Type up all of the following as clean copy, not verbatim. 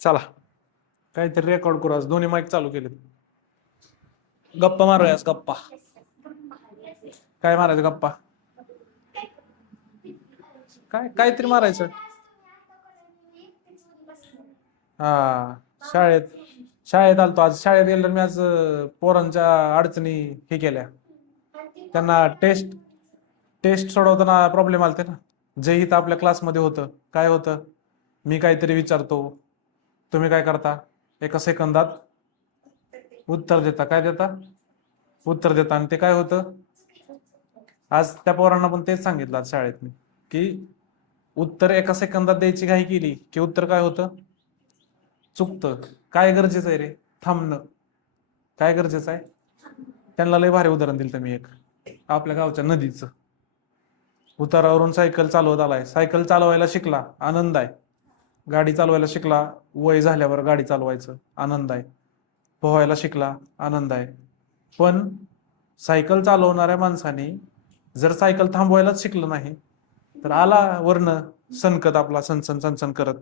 चला काहीतरी रेकॉर्ड करू. आज दोन्ही माईक चालू केले. गप्पा मारूयास गप्पा. काय मारायचं गप्पा? काय काहीतरी मारायचं. हा शाळेत शाळेत आलतो. आज शाळेत गेलो मी. आज पोरांच्या अडचणी हे केल्या. त्यांना टेस्ट टेस्ट सोडवताना प्रॉब्लेम आलते ना. जे इथं आपल्या क्लासमध्ये होतं. काय होतं, मी काहीतरी विचारतो, तुम्ही काय करता, एका सेकंदात उत्तर देता. काय देता? उत्तर देता. आणि ते काय होतं, आज त्या पोरांना पण तेच सांगितलं आज शाळेत मी, की उत्तर एका सेकंदात द्यायची घाई केली की उत्तर काय होतं, चुकतं. काय गरजेचं आहे रे? थांबणं. काय गरजेचं आहे? त्यांना लय भारी उदाहरण दिलं मी एक, आपल्या गावच्या नदीचं. उतारावरून सायकल चालवत आलाय, सायकल चालवायला शिकला, आनंद आहे. गाडी चालवायला शिकला, वय झाल्यावर गाडी चालवायचं, आनंद आहे. पोहायला शिकला, आनंद आहे. पण सायकल चालवणाऱ्या माणसाने जर सायकल थांबवायलाच शिकलं नाही तर आला वरनं सनकत आपला सनसन सनसन करत,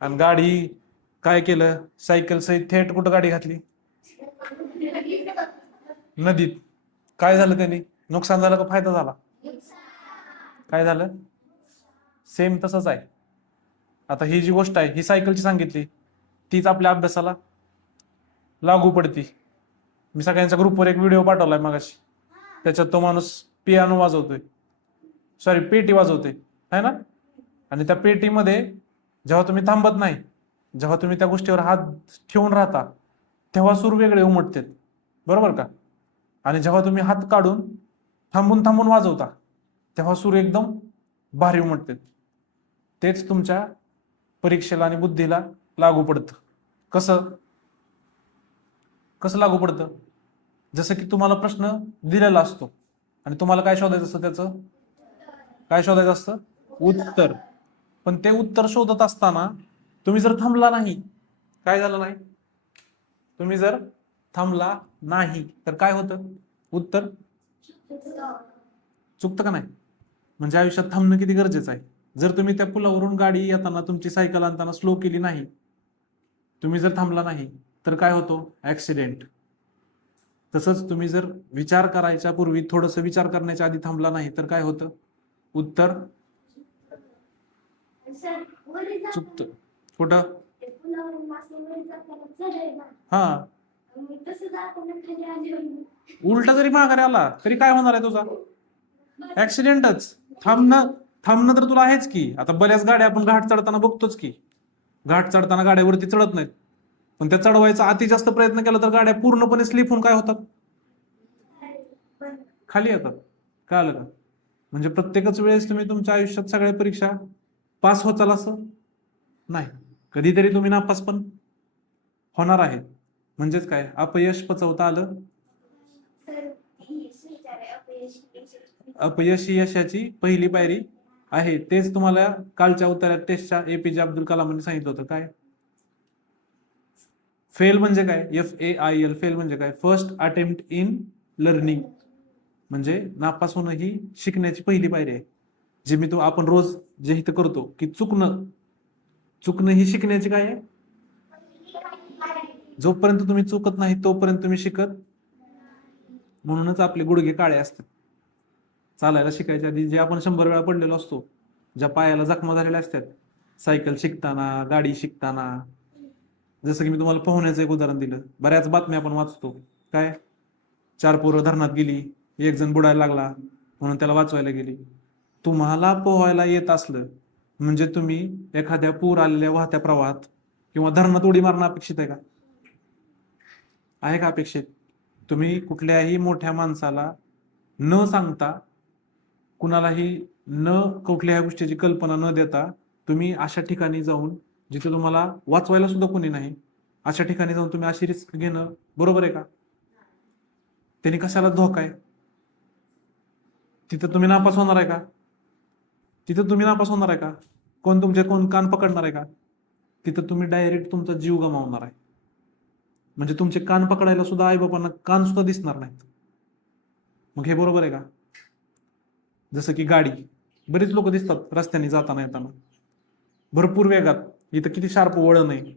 आणि गाडी काय केलं, सायकल सहित थेट कुठं गाडी घातली? नदीत. काय झालं त्यांनी? नुकसान झालं का फायदा झाला? काय झालं? सेम तसंच आहे. आता ही जी गोष्ट आहे ही सायकलची सांगितली, तीच आपल्या अभ्यासाला लागू पडती. मी सगळ्यांच्या ग्रुपवर एक व्हिडिओ पाठवलाय मगाशी. त्याच्यात तो माणूस पियानो वाजवतोय, सॉरी पेटी वाजवतोय, है ना. आणि त्या पेटीमध्ये जेव्हा तुम्ही थांबत नाही, जेव्हा तुम्ही त्या गोष्टीवर हात ठेवून राहता, तेव्हा सूर वेगळे उमटतात, बरोबर का. आणि जेव्हा तुम्ही हात काढून थांबून थांबून वाजवता तेव्हा सूर एकदम भारी उमटतात. तेच तुमच्या परीक्षेला आणि बुद्धीला लागू पडतं. कसं कसं लागू पडतं? जसं की तुम्हाला प्रश्न दिलेला असतो आणि तुम्हाला काय शोधायचं असतं, त्याचं काय शोधायचं असतं? उत्तर. पण ते उत्तर शोधत असताना तुम्ही जर थांबला नाही, काय झालं नाही, तुम्ही जर थांबला नाही तर काय होतं? उत्तर चुकतं का नाही. म्हणजे आयुष्यात थांबणं किती गरजेचं आहे. जर तुम्ही त्या पुलावरून गाडी येताना, तुमची सायकल आणताना स्लो केली नाही, तुम्ही जर थांबला नाही तर काय होतो? ऍक्सिडेंट. तसंच तुम्ही जर विचार करायच्या पूर्वी थोडस विचार करण्याच्या आधी थांबला नाही तर काय होतं? उत्तर चुकतं. कुठं? हा, उलटा जरी माघारी आला तरी काय होणार आहे तुझा? ऍक्सिडेंटच. थांबणं थांबणं तर तुला आहेच की. आता बऱ्याच गाड्या आपण घाट चढताना बघतोच की, घाट चढताना गाड्यावरती चढत नाहीत, पण त्या चढवायचा अति जास्त प्रयत्न केला तर गाड्या पूर्णपणे स्लिप होऊन काय होतात? खाली येतात. काय आलं का? म्हणजे प्रत्येकच वेळेस तुम्ही तुमच्या आयुष्यात सगळ्या परीक्षा पास होचाल असं नाही. कधीतरी तुम्ही नापास पण होणार आहे. म्हणजेच काय, अपयश पचवता आलं. अपयश ही यशाची पहिली पायरी आहे. तेच तुम्हाला कालच्या उत्तरात टेस्टच्या एपीजे अब्दुल कलामांनी सांगितलं होतं. काय फेल म्हणजे काय? FAIL. फेल म्हणजे काय? First attempt in learning. म्हणजे नापास होणं ही शिकण्याची पहिली पायरी आहे. जे मी आपण रोज जे इथं करतो की चुकणं चुकणं ही शिकण्याची काय आहे? जोपर्यंत तुम्ही चुकत नाही तोपर्यंत तुम्ही शिकत. म्हणूनच आपले गुडघे काळे असतात. चालायला शिकायच्या आधी जे आपण 100 वेळा पडलेलो असतो, ज्या पायाला जखमा झालेल्या असतात, सायकल शिकताना, गाडी शिकताना. जसं की मी तुम्हाला पोहण्याचं एक उदाहरण दिलं. बऱ्याच बातम्या आपण वाचतो. काय, 4 पोरं धरणात गेली, एक जण बुडायला लागला म्हणून त्याला वाचवायला गेली. तुम्हाला पोहायला येत असलं म्हणजे तुम्ही एखाद्या पूर आलेल्या वाहत्या प्रवाहात किंवा धरणात उडी मारणं अपेक्षित आहे का? आहे का अपेक्षित? तुम्ही कुठल्याही मोठ्या माणसाला न सांगता, कुणालाही न कुठल्याही गोष्टीची कल्पना न देता तुम्ही अशा ठिकाणी जाऊन, जिथे तुम्हाला वाचवायला सुद्धा कोणी नाही, अशा ठिकाणी जाऊन तुम्ही अशी रिस्क घेणं बरोबर आहे का? त्यांनी कशाला धोका आहे? तिथं तुम्ही नापास होणार आहे का? तिथं तुम्ही नापास होणार आहे का? कोण कान पकडणार आहे का? तिथं तुम्ही डायरेक्ट तुमचा जीव गमावणार आहे. म्हणजे तुमचे कान पकडायला सुद्धा आई बाबांना कान सुद्धा दिसणार नाहीत. मग हे बरोबर आहे का? जसं की गाडी, बरीच लोक दिसतात रस्त्याने जाताना येताना भरपूर वेगात, इथं किती शार्प वळण आहे,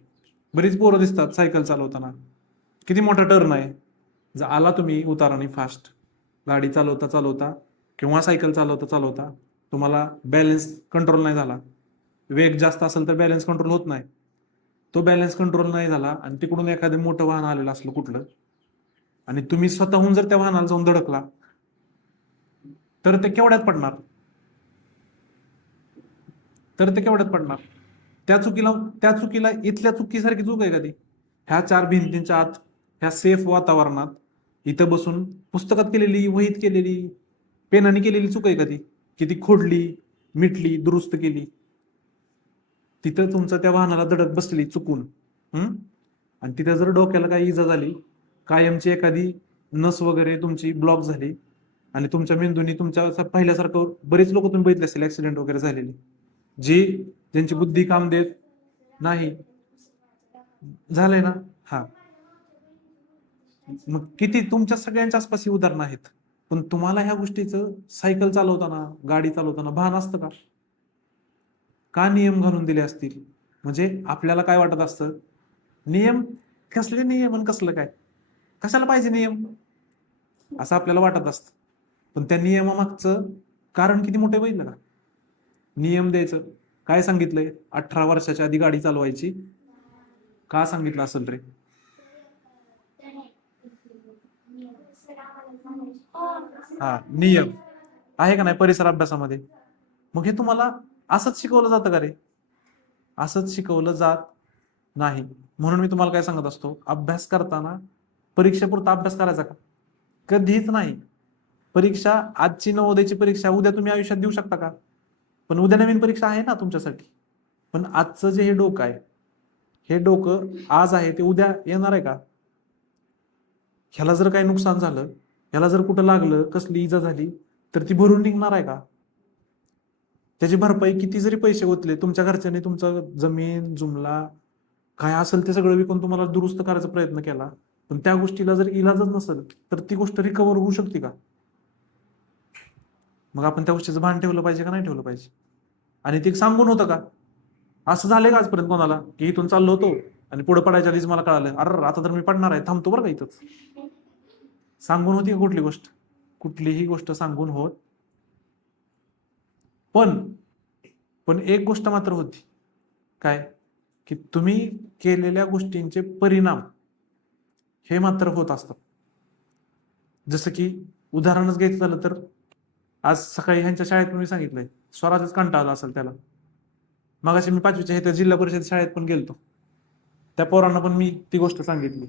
बरीच पोरं दिसतात सायकल चालवताना. किती मोठा टर्न आहे. जर आला तुम्ही उताराने फास्ट, गाडी चालवता चालवता किंवा सायकल चालवता चालवता तुम्हाला बॅलन्स कंट्रोल नाही झाला, वेग जास्त असेल तर बॅलन्स कंट्रोल होत नाही, तो बॅलन्स कंट्रोल नाही झाला आणि तिकडून एखादं मोठं वाहन आलेलं असलं कुठलं आणि तुम्ही स्वतःहून जर त्या वाहनाला जाऊन धडकला तर ते केवढ्यात पडणार? त्या चुकीला इथल्या चुकीसारखी चूक आहे का ती? ह्या 4 भिंतींच्या आत, ह्या सेफ वातावरणात इथं बसून पुस्तकात केलेली, वहीत केलेली, पेनाने केलेली चूक आहे का ती? की ती खोडली, मिटली, दुरुस्त केली, तिथं तुमचं त्या वाहनाला धडक बसली चुकून. आणि तिथं जर डोक्याला काही इजा झाली, कायमची एखादी नस वगैरे तुमची ब्लॉक झाली आणि तुमच्या मेंदूनी तुमच्या पहिल्यासारखं, बरेच लोक तुम्ही बघितले असेल ऍक्सिडेंट वगैरे झालेली, ज्यांची बुद्धी काम देत नाही. झालंय ना? हा. मग किती तुमच्या सगळ्यांच्या आसपास ही उदाहरणं आहेत. पण तुम्हाला ह्या गोष्टीचं सायकल चालवताना, गाडी चालवताना भान असतं का? का नियम घालून दिले असतील? म्हणजे आपल्याला काय वाटत असतं, नियम कसले नियम आणि कसलं काय, कशाला पाहिजे नियम, असं आपल्याला वाटत असतं. पण त्या नियमामागचं कारण किती मोठे बघितलं का? नियम द्यायचं काय सांगितलंय? 18 वर्षाच्या आधी गाडी चालवायची. का सांगितलं असेल रे? हा, नियम आहे का नाही परिसर अभ्यासामध्ये? मग हे तुम्हाला असंच शिकवलं जातं का रे? असंच शिकवलं जात नाही. म्हणून मी तुम्हाला काय सांगत असतो, अभ्यास करताना परीक्षेपुरता अभ्यास करायचा का? कधीच नाही. परीक्षा, आजची नवोदयची परीक्षा उद्या तुम्ही आयुष्यात देऊ शकता का? पण उद्या नवीन परीक्षा आहे ना तुमच्यासाठी. पण आजचं जे हे डोकं आहे, हे डोकं आज आहे ते उद्या येणार आहे का? ह्याला जर काही नुकसान झालं, ह्याला जर कुठं लागलं, कसली इजा झाली, तर ती भरून निघणार आहे का? त्याची भरपाई किती जरी पैसे ओतले, तुमच्या घरच्यांनी तुमचं जमीन जुमला काय असेल ते सगळं विकून तुम्हाला दुरुस्त करायचा प्रयत्न केला, पण त्या गोष्टीला जर इलाजच नसेल तर ती गोष्ट रिकव्हर होऊ शकते का? मग आपण त्या गोष्टीचं भान ठेवलं पाहिजे का नाही ठेवलं पाहिजे? आणि ते सांगून होतं का? असं झालंय का आजपर्यंत कोणाला की इथून चाललो होतो आणि पुढे पडायच्या आधीच मला कळालं, अरे आता तर मी पडणार आहे, थांबतो बरं का इथंच? सांगून होती का कुठली गोष्ट? कुठलीही गोष्ट सांगून होत. पण पण एक गोष्ट मात्र होती, काय? की तुम्ही केलेल्या गोष्टींचे परिणाम हे मात्र होत असतात. जसं की उदाहरणच घ्यायचं झालं तर आज सकाळी ह्यांच्या शाळेत मी सांगितलंय, स्वराजच कंटाळला असेल त्याला. मगाशी मी 5वीच्या इथं जिल्हा परिषद शाळेत पण गेलतो, त्या पोरांना पण मी ती गोष्ट सांगितली.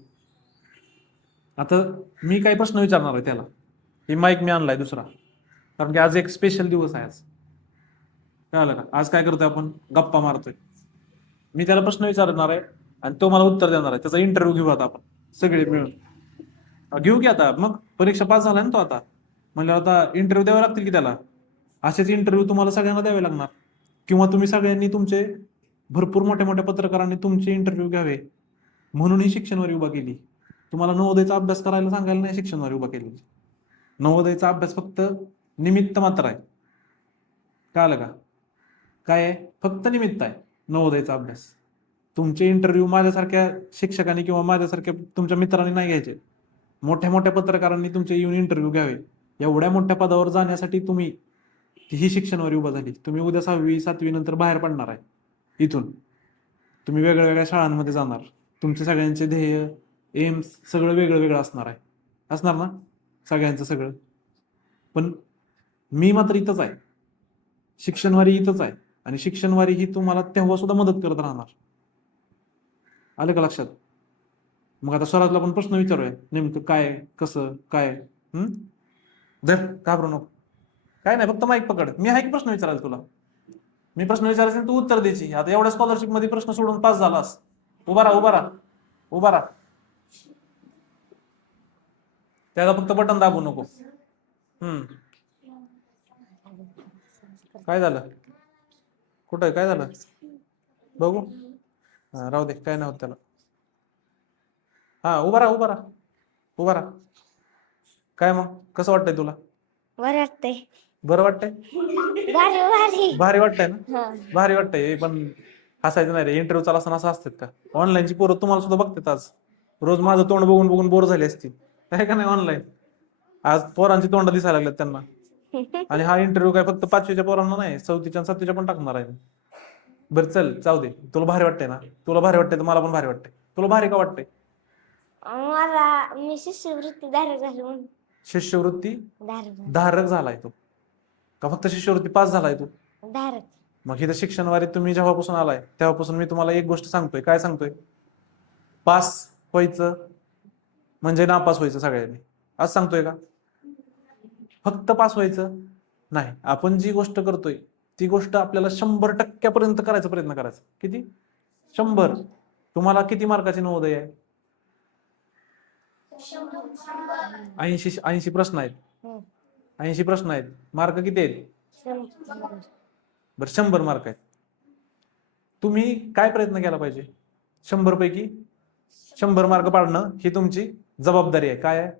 आता मी काही प्रश्न विचारणार आहे त्याला, ही माईक मी आणलाय दुसरा, कारण की आज एक स्पेशल दिवस आहे. आज काय आलं का, आज काय करतोय आपण? गप्पा मारतोय. मी त्याला प्रश्न विचारणार आहे आणि तो मला उत्तर देणार आहे. त्याचा इंटरव्ह्यू घेऊ आता आपण सगळे मिळून. घेऊ की आता, मग परीक्षा पास झाला ना तो आता, म्हणजे आता इंटरव्ह्यू द्यावे लागतील की त्याला. असेच इंटरव्ह्यू तुम्हाला सगळ्यांना द्यावे लागणार, किंवा तुम्ही सगळ्यांनी तुमचे, भरपूर मोठ्या मोठ्या पत्रकारांनी तुमचे इंटरव्ह्यू घ्यावे, म्हणून ही शिक्षणवारी उभा केली. तुम्हाला नवोदयचा अभ्यास करायला सांगायला नाही शिक्षणवारी उभा केलेली. नवोदयचा अभ्यास फक्त निमित्त मात्र आहे. कळालं का? काय आहे? फक्त निमित्त आहे नवोदयचा अभ्यास. तुमचे इंटरव्ह्यू माझ्यासारख्या शिक्षकांनी किंवा माझ्यासारख्या तुमच्या मित्रांनी नाही घ्यायचे. मोठ्या मोठ्या पत्रकारांनी तुमचे येऊन इंटरव्ह्यू घ्यावे. एवढ्या मोठ्या पदावर जाण्यासाठी तुम्ही, ही शिक्षणावर उभा झाली. तुम्ही उद्या 6वी 7वी नंतर बाहेर पडणार आहे इथून. तुम्ही वेगळ्या वेगळ्या शाळांमध्ये जाणार. तुमचे सगळ्यांचे ध्येय, एम्स सगळं वेगळं वेगळं असणार आहे. असणार ना सगळ्यांचं सगळं? पण मी मात्र इथंच आहे, शिक्षणवारी इथंच आहे, आणि शिक्षणवारी ही तुम्हाला तेव्हा सुद्धा मदत करत राहणार. आलं का लक्षात? मग आता स्वराजला पण प्रश्न विचारूया, नेमकं काय, कसं काय. जर घाबरू नको, काय नाही, फक्त माईक पकड. मी आहे की प्रश्न विचारायला तुला? मी प्रश्न विचारायचे तू उत्तर द्यायची. आता एवढ्या स्कॉलरशिप मध्ये प्रश्न सोडून पास झालास, उभा राहा उभा राहा उभा राहा. त्याला फक्त बटन दाबू नको. काय झालं? कुठं काय झालं बघू? हा राहू दे, काय नाही होत त्याला. हा उभा राहा उभा राहा उभा राहा. काय मग कसं वाटतंय तुला? बरं वाटतंय. बरं वाटतंय? भारी भारी भारी वाटतंय ना? हा. भारी वाटतंय. पण हसायचं नाही रे, इंटरव्ह्यू चालू असताना असं असतात का? ऑनलाईनची पोरं तुम्हाला सुद्धा बघतात आज. रोज माझं तोंड बघून बघून बोर झाले असतील, आहे का नाही? ऑनलाईन आज पोरांची तोंड दिसायला लागलेत त्यांना. आणि हा इंटरव्ह्यू काय फक्त 5वीच्या पोरांना नाही, 4थीच्या आणि 7वीच्या पण टाकणार आहे. बरं चल जाऊ दे, तुला भारी वाटतंय ना? तुला भारी वाटतंय तर मला पण भारी वाटतंय. तुला भारी का वाटतंय? मी शिष्यवृत्ती धारक झाली म्हणून. शिष्यवृत्ती धारक धारक झालाय तू का फक्त शिष्यवृत्ती पास झालाय तू? धारक. मग इथं शिक्षणवारीत तुम्ही जेव्हापासून आलाय तेव्हापासून मी तुम्हाला एक गोष्ट सांगतोय. काय सांगतोय? पास व्हायचं म्हणजे नापास व्हायचं सगळ्यांनी, असं सांगतोय का? फक्त पास व्हायचं नाही. आपण जी गोष्ट करतोय ती गोष्ट आपल्याला 100% करायचा प्रयत्न करायचा. किती? 100. तुम्हाला किती मार्काची नवोदय आहे? 80 प्रश्न आहेत. 80 प्रश्न आहेत. मार्क किती आहेत? बरं 100 मार्क आहेत. तुम्ही काय प्रयत्न केला पाहिजे? 100 पैकी 100 मार्क पाडणं ही तुमची जबाबदारी आहे. काय आहे?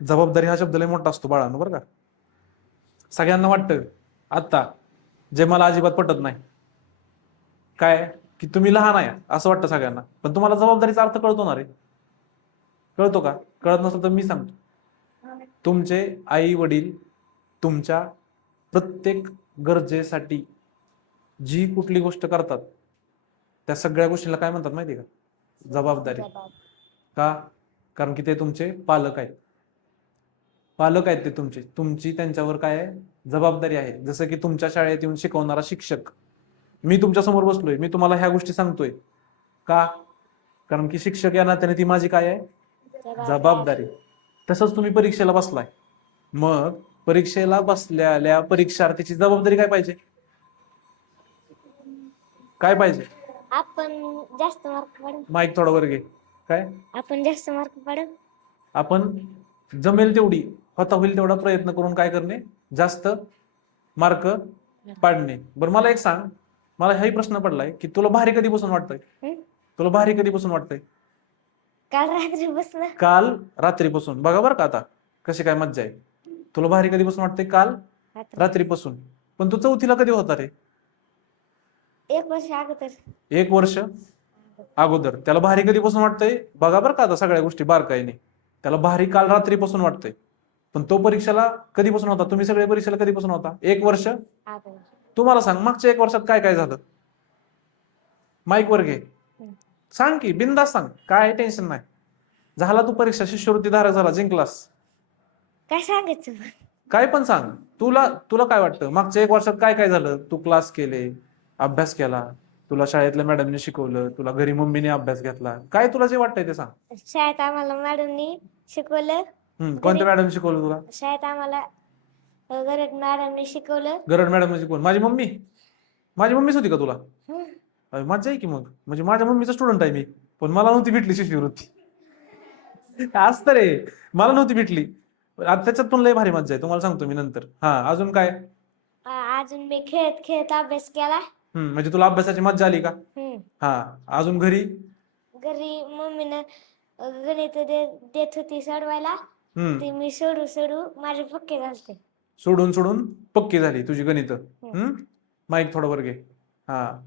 जबाबदारी हा शब्द लय मोठा असतो बाळांनो, बरं का? सगळ्यांना वाटतं आता, जे मला अजिबात पटत नाही, काय की तुम्ही लहान आहे असं वाटतं सगळ्यांना. पण तुम्हाला जबाबदारीचा अर्थ कळतो ना रे? कळतो का? कळत नसेल तर मी सांगतो. तुमचे आई वडील तुमच्या प्रत्येक गरजेसाठी जी कुठली गोष्ट करतात त्या सगळ्या गोष्टीला काय म्हणतात माहिती का? जबाबदारी. का? कारण की ते तुमचे पालक आहेत. पालक आहेत ते तुमचे. तुमची त्यांच्यावर काय आहे? जबाबदारी आहे. जसं की तुमच्या शाळेत येऊन शिकवणारा शिक्षक. मी तुमच्या समोर बसलोय, मी तुम्हाला ह्या गोष्टी सांगतोय का? कारण की शिक्षक या नात्याने ती माझी काय आहे? जबाबदारी. तसंच तुम्ही परीक्षेला बसलाय, मग परीक्षेला बसलेल्या परीक्षार्थीची जबाबदारी काय पाहिजे? काय पाहिजे? आपण जास्त मार्क पाडू. माईक थोडा वर घे. काय? आपण जास्त मार्क पाडू. आपण जमेल तेवढी, होता होईल तेवढा प्रयत्न करून काय करणे? जास्त मार्क पाडणे. बरं मला एक सांग, मला हाही प्रश्न पडलाय की तुला भारी कधीपासून वाटतंय? तुला भारी कधीपासून वाटतंय? काल रात्रीपासून. काल रात्रीपासून. बघा बरं का आता कशी काय मज्जा आहे. तुला भारी कधीपासून वाटतंय? काल रात्रीपासून. पण तू 4थीला कधी होता रे? 1 वर्ष अगोदर. 1 वर्ष अगोदर. त्याला भारी कधीपासून वाटतंय? बघा बरं का आता सगळ्या गोष्टी बारकाईने. त्याला भारी काल रात्रीपासून वाटतंय. पण तो परीक्षेला कधीपासून होता? तुम्ही सगळे परीक्षेला कधीपासून होता? 1 वर्ष. तुम्हाला सांग, मागच्या 1 वर्षात काय काय झालं? माईक वर घे, सांग की, बिंदास सांग, काय टेन्शन नाही. झाला तू परीक्षा, शिष्यवृत्ती धारक झाला, जिंकलास. काय सांगायचं? काय पण सांग. तुला तुला काय वाटतं मागच्या 1 वर्षात काय काय झालं? तू क्लास केले, अभ्यास केला, तुला शाळेतल्या मॅडमने शिकवलं, तुला घरी मम्मीने अभ्यास घेतला, काय तुला जे वाटतंय ते सांग. शाळेत आम्हाला मॅडमनी शिकवलं. कोणत्या मॅडम शिकवलं तुला? शाळेत आम्हाला गरड मॅडमने शिकवलं. गरड मॅडम शिकवलं? माझी मम्मीच होती का तुला? मज्जा आहे की मग. म्हणजे माझ्या मम्मीचा स्टुडंट आहे मी, पण मला नव्हती भेटली शिष्यवृत्ती. असतं रे, मला नव्हती भेटली. त्याच्यात पण लय भारी मज्जा आहे, तुम्हाला सांगतो मी नंतर. हा, अजून काय? अजून मी खेळत खेळत अभ्यास केला. म्हणजे तुला अभ्यासाची मज्जा आली का? हा, अजून घरी मम्मीनं गणित देत होती सोडवायला, ते मी सोडू सोडू माझे पक्के झालते. सोडून पक्की झाली तुझी गणित. माईक थोडं वर घे. हा,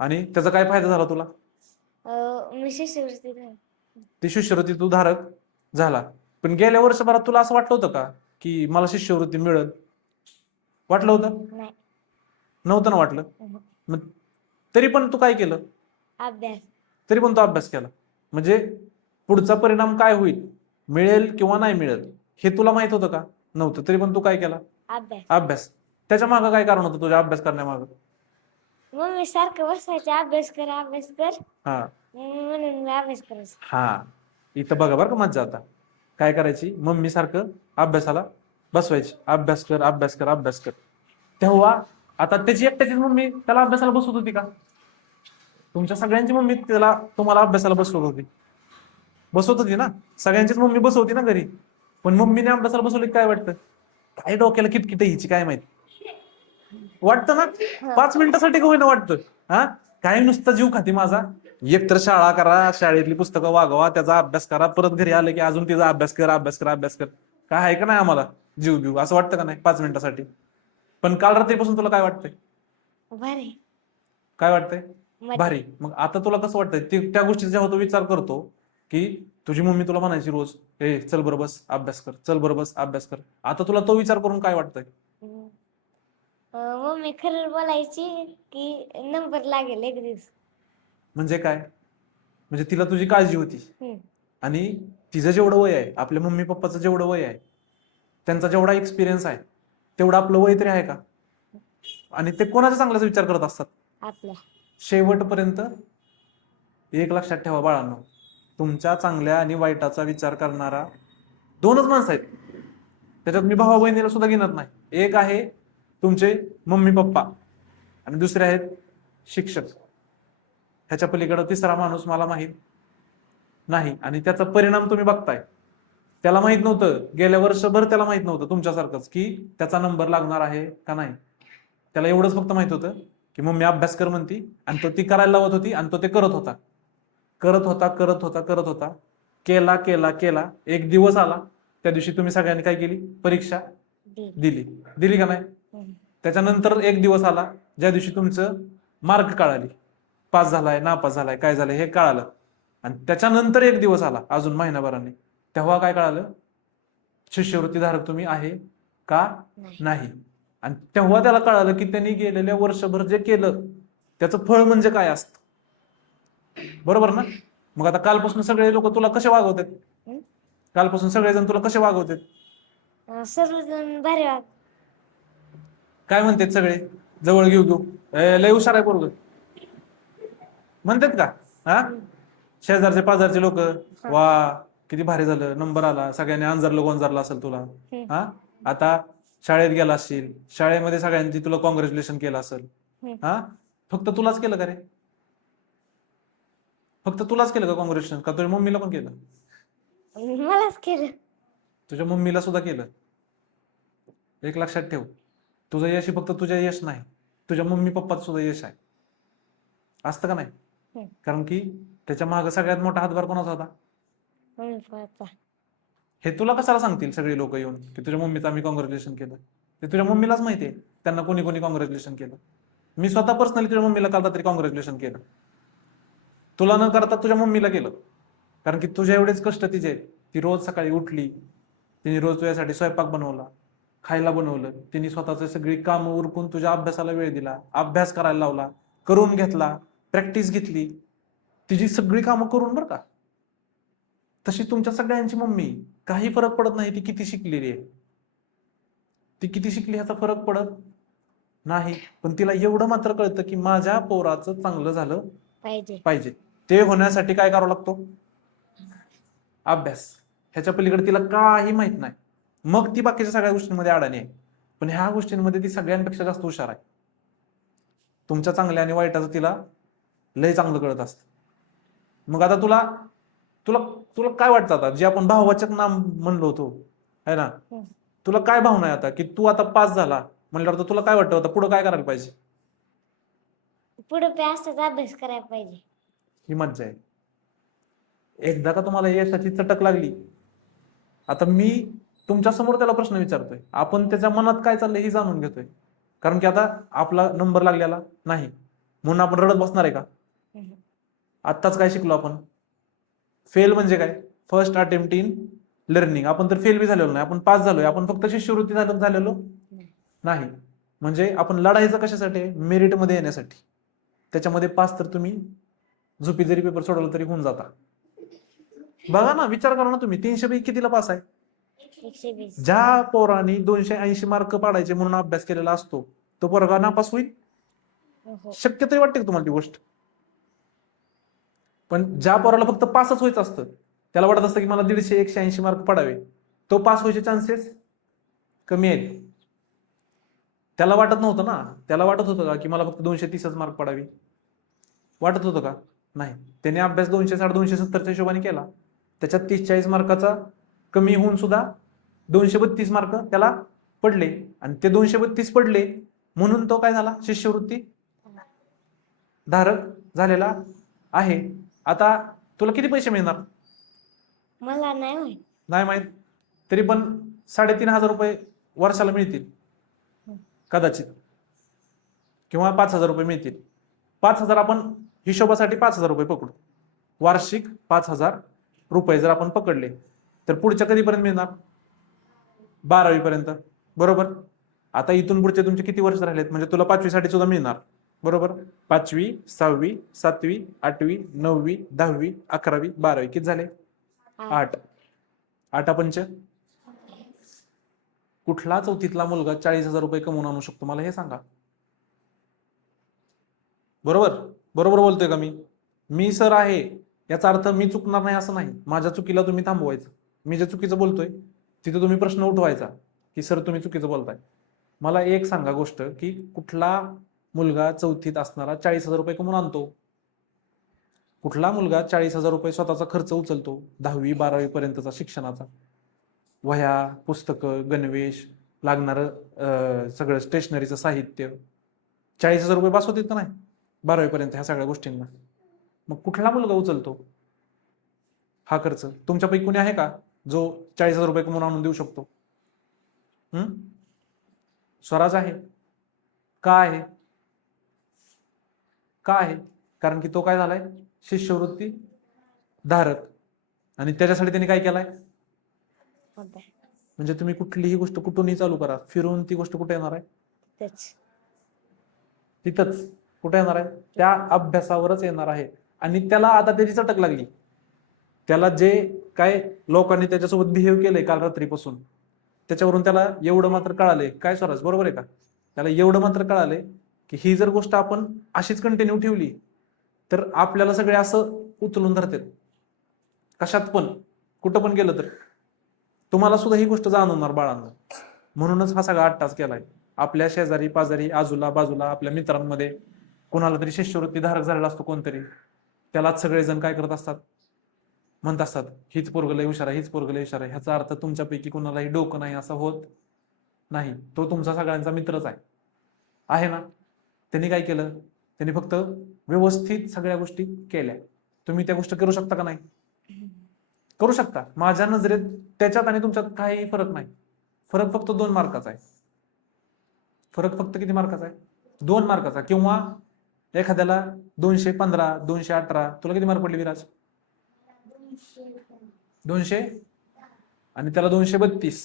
आणि त्याचा काय फायदा झाला तुला? मी शिष्यवृत्ती झाली. ती शिष्यवृत्ती तू धारक झाला. पण गेल्या वर्षभरात तुला असं वाटलं होतं का की मला शिष्यवृत्ती मिळत? वाटलं होतं? नव्हतं ना वाटलं. मग तरी पण तू काय केलं? अभ्यास. तरी पण तू अभ्यास केला. म्हणजे पुढचा परिणाम काय होईल, मिळेल किंवा नाही मिळेल, हे तुला माहित होतं का? नव्हतं. तरी पण तू काय केला? अभ्यास. त्याच्या मागं काय कारण होतं तुझ्या अभ्यास करण्यामागं? मम्मी सारखं बसायचं, अभ्यास कर अभ्यास कर. हा, म्हणून मी अभ्यास करायचो. हा, इथं बघा बरं का मज्जा. आता काय करायची? मम्मी सारखं अभ्यासाला बसवायची. अभ्यास कर अभ्यास कर अभ्यास कर. तेव्हा आता त्याची एकट्याचीच मम्मी त्याला अभ्यासाला बसवत होती का? तुमच्या सगळ्यांची मम्मी तुम्हाला अभ्यासाला बसवत होती ना? सगळ्यांचीच मम्मी बसवती ना घरी. पण मम्मीने अभ्यासाला बसवली काय वाटतं? काय डोक्याला किटकिट हिची काय माहित वाटतं ना? 5 मिनिटासाठी का होईना वाटतं. हा, काय नुसतं जीव खाती माझा. एकतर शाळा करा, शाळेतली पुस्तकं वागवा, त्याचा अभ्यास करा, परत घरी आले की अजून तिचा अभ्यास कर अभ्यास कर अभ्यास कर. काय आहे का नाही आम्हाला जीव असं वाटतं का नाही 5 मिनिटासाठी? पण काल रात्रीपासून तुला काय वाटतंय? काय वाटतंय? मध्ये. भारी. मग आता तुला कसं वाटतंय त्या गोष्टीचा जेव्हा तू विचार करतो की तुझी मम्मी तुला म्हणायची रोज, ए चल बरं बस अभ्यास कर, चल बरं बस अभ्यास कर, आता तुला तो विचार करून काय वाटतंय? मम्मी खरं बोलायची की नंबर लागेल एक दिवस. म्हणजे काय? म्हणजे तिला तुझी काळजी होती आणि तिचं जेवढं वय आहे, आपल्या मम्मी पप्पाचं जेवढं वय आहे, त्यांचा जेवढा एक्सपिरियन्स आहे तेवढं आपलं वय तरी आहे का? आणि ते कोणाचा चांगल्याचा विचार करत असतात? आपल्या. शेवटपर्यंत एक लक्षात ठेवा बाळांनो, तुमच्या चांगल्या आणि वाईटाचा विचार करणारा दोनच माणसं आहेत. त्याच्यात मी भावा बहिणीला सुद्धा घेणार नाही. एक आहे तुमचे मम्मी पप्पा आणि दुसरे आहेत शिक्षक. ह्याच्या पलीकडे तिसरा माणूस मला माहित नाही. आणि त्याचा परिणाम तुम्ही बघताय. त्याला माहित नव्हतं, गेल्या वर्षभर त्याला माहित नव्हतं तुमच्यासारखंच की त्याचा नंबर लागणार आहे का नाही. त्याला एवढंच फक्त माहित होतं की मम्मी अभ्यास कर म्हणती आणि तो ती करायला लावत होती आणि तो ते करत होता करत होता करत होता करत होता केला केला केला. एक दिवस आला, त्या दिवशी तुम्ही सगळ्यांनी काय केली? परीक्षा दिली. दिली का नाही? त्याच्यानंतर एक दिवस आला ज्या दिवशी तुमचं मार्क कळाली, पास झालाय नापास झालाय काय झालंय हे कळालं. आणि त्याच्यानंतर एक दिवस आला अजून महिनाभराने, तेव्हा काय कळालं? शिष्यवृत्ती धारक तुम्ही आहे का नाही. आणि तेव्हा त्याला कळालं की त्यांनी गेलेल्या वर्षभर जे केलं त्याचं फळ म्हणजे काय असतं. बरोबर ना? मग आता कालपासून सगळे लोक तुला कसे वागवतात? कालपासून सगळेजण तुला कसे वागवतात? सर्वजण भारी वाग. काय म्हणतात सगळे? जवळ घेऊ घेऊ, लय हुशार आहे पोरगं म्हणतात का? हा, शेजारचे पाजारचे लोक, वा किती भारी झालं, नंबर आला, सगळ्यांनी अंजारलं गोंजारलं असेल तुला. हा, आता शाळेत गेला असशील, शाळेमध्ये सगळ्यांनी तुला कॉंग्रॅच्युलेशन केलं असेल. हा, फक्त तुलाच केलं का रे? फक्त तुलाच केलं का कॉंग्रॅच्युलेशन, का तुझ्या मम्मीला पण केलं? मलाच केलं. तुझ्या मम्मीला सुद्धा केलं. एक लक्षात ठेव, तुझं यश फक्त तुझ्या यश नाही, तुझ्या मम्मी पप्पाचं सुद्धा यश आहे. असतं का नाही? कारण की त्याच्या मागे सगळ्यात मोठा हातभार कोणाचा होता? हे तुला कशाला सांगतील सगळे लोक येऊन की तुझ्या मम्मीचं आम्ही कॉंग्रॅच्युलेशन केलं? ते तुझ्या मम्मीलाच माहितीये त्यांना कोणी कोणी कॉंग्रॅच्युलेशन केलं. मी स्वतः पर्सनली तुझ्या मम्मीला काल रात्री कॉंग्रॅच्युलेशन केलं. तुला न करता तुझ्या मम्मीला केलं, कारण की तुझ्या एवढेच कष्ट तिचे. ती रोज सकाळी उठली, तिने रोज तुझ्यासाठी स्वयंपाक बनवला, खायला बनवलं, तिने स्वतःची सगळी कामं उरकून तुझ्या अभ्यासाला वेळ दिला, अभ्यास करायला लावला, करून घेतला, प्रॅक्टिस घेतली, तिची सगळी कामं करून. बरं का, तशी तुमच्या सगळ्यांची मम्मी, काही फरक पडत नाही ती किती शिकलेली आहे, ती किती शिकली ह्याचा फरक पडत नाही. पण तिला एवढं मात्र कळतं की माझ्या पोराचं चांगलं झालं पाहिजे. ते होण्यासाठी काय करावं लागतो? अभ्यास. ह्याच्या पलीकडे तिला काही माहित नाही. मग ती बाकीच्या सगळ्या गोष्टींमध्ये अडाणी आहे, पण ह्या गोष्टींमध्ये ती सगळ्यांपेक्षा जास्त हुशार आहे. तुमच्या चांगल्या आणि वाईटाचं तिला लय चांगलं कळत असतं. मग आता तुला तुला तुला काय वाटतं आता, जे आपण भाववाचक नाम म्हणलो होतो है ना, तुला काय भावना आहे आता की तू आता पास झाला म्हणल्यावर तुला काय वाटतं आता पुढे काय करायला पाहिजे? पुढे असाच अभ्यास करायला पाहिजे. ही मज्जा आहे. एकदा का तुम्हाला यशाची चटक लागली, आता मी तुमच्या समोर त्याला प्रश्न विचारतोय, आपण त्याच्या मनात काय चाललंय हे जाणून घेतोय. कारण की आता आपला नंबर लागलेला नाही म्हणून आपण रडत बसणार आहे का? आत्ताच काय शिकलो आपण? फेल म्हणजे काय? First attempt in learning. आपण तर फेल बी झालेलो नाही, आपण पास झालोय. आपण फक्त शिष्यवृत्ती झालेलो नाही. म्हणजे आपण लढायचं कशासाठी? मेरिट मध्ये येण्यासाठी. त्याच्यामध्ये पास तर तुम्ही झोपी जरी पेपर सोडवला तरी होऊन जाता. बघा ना, विचार करा ना तुम्ही, 300 पैकी कितीला पास आहे? 120. ज्या पोरांनी 280 मार्क पाडायचे म्हणून अभ्यास केलेला असतो तो पोरगा नापास होईल? शक्य तरी वाटते का तुम्हाला ती गोष्ट? पण ज्या पोराला फक्त पासच व्हायचं असतं, त्याला वाटत असतं की मला 150-180 मार्क पडावे, तो पास व्हायचे चान्सेस कमी आहेत. त्याला वाटत नव्हतं ना, त्याला वाटत होतं का की मला फक्त 230च मार्क पडावी? वाटत होतं का? नाही. त्याने अभ्यास 260-270च्या हिशोबाने केला, त्याच्यात 30-40 मार्काचा कमी होऊन सुद्धा 232 मार्क त्याला पडले. आणि ते 232 पडले म्हणून तो काय झाला? शिष्यवृत्ती धारक झालेला आहे. आता तुला किती पैसे मिळणार? मला नाही माहित, तरी पण 3,500 रुपये वर्षाला मिळतील कदाचित, किंवा 5,000 रुपये मिळतील. 5,000 आपण हिशोबासाठी 5,000 रुपये पकडू. वार्षिक 5,000 रुपये जर आपण पकडले तर पुढच्या कधीपर्यंत मिळणार? 12वी पर्यंत. बरोबर. आता इथून पुढचे तुमचे किती वर्ष राहिलेत म्हणजे तुला 5वी साठी सुद्धा मिळणार. बरोबर. 5वी, 6वी, 7वी, 8वी, 9वी, 10वी, 11वी, 12वी किती झाले? 8. 8 पंच. कुठला चौथीतला मुलगा 40,000 रुपये कमवून आणू शकतो मला हे सांगा. बरोबर. बरोबर बोलतोय का मी सर आहे याचा अर्थ मी चुकणार नाही असं नाही. माझ्या चुकीला तुम्ही थांबवायचं. मी जे चुकीचं बोलतोय तिथे तुम्ही प्रश्न उठवायचा की सर तुम्ही चुकीचं बोलताय. मला एक सांगा गोष्ट की कुठला मुलगा चौथीत असणारा 40,000 रुपये कमवून आणतो? कुठला मुलगा 40,000 रुपये स्वतःचा खर्च उचलतो 10वी 12वी पर्यंतचा शिक्षणाचा? वह्या, पुस्तकं, गणवेश, लागणारं सगळं स्टेशनरीचं साहित्य. 40,000 रुपये बस होतील का नाही 12वी पर्यंत ह्या सगळ्या गोष्टींना? मग कुठला मुलगा उचलतो हा खर्च? तुमच्यापैकी कोणी आहे का जो 40,000 रुपये कमवून आणून देऊ शकतो? स्वराज आहे. का आहे? का आहे? कारण की तो काय झालाय? शिष्यवृत्ती धारक. आणि त्याच्यासाठी त्यांनी काय केलाय? म्हणजे तुम्ही कुठलीही गोष्ट कुठूनही चालू करा, फिरून ती गोष्ट कुठे येणार आहे? तिथंच. कुठे येणार आहे? त्या अभ्यासावरच येणार आहे. आणि त्याला आता त्याची चटक लागली. त्याला जे काय लोकांनी त्याच्यासोबत बिहेव केलंय काल रात्रीपासून त्याच्यावरून त्याला एवढं मात्र कळालंय. काय स्वराज बरोबर आहे का? त्याला एवढं मात्र कळालंय की ही जर गोष्ट आपण अशीच कंटिन्यू ठेवली तर आपल्याला सगळे असं उचलून धरतात. कशात पण कुठं पण गेलं तर तुम्हाला सुद्धा ही गोष्ट जाणवणार बाळांना. म्हणूनच हा सगळा अट्टास केलाय. आपल्या शेजारी पाजारी आजूला बाजूला आपल्या मित्रांमध्ये कोणाला तरी शिष्यवृत्ती धारक झालेला असतो कोणतरी. त्यालाच सगळेजण काय करत असतात? म्हणत असतात हीच पोरग लय हुशार आहे, हीच पोरग लय हुशार आहे. ह्याचा अर्थ तुमच्यापैकी कोणालाही डोकं नाही असं होत नाही. तो तुमचा सगळ्यांचा मित्रच आहे ना? त्यांनी काय केलं? त्यांनी फक्त व्यवस्थित सगळ्या गोष्टी केल्या. तुम्ही त्या गोष्टी करू शकता का नाही? करू शकता. माझ्या नजरेत त्याच्यात आणि तुमच्यात काही फरक नाही. फरक फक्त 2 मार्काचा आहे. फरक फक्त किती मार्काचा आहे? 2 मार्काचा. किंवा एखाद्याला 215, 218. तुला किती मार्क पडले विराज? 200 आणि त्याला 232.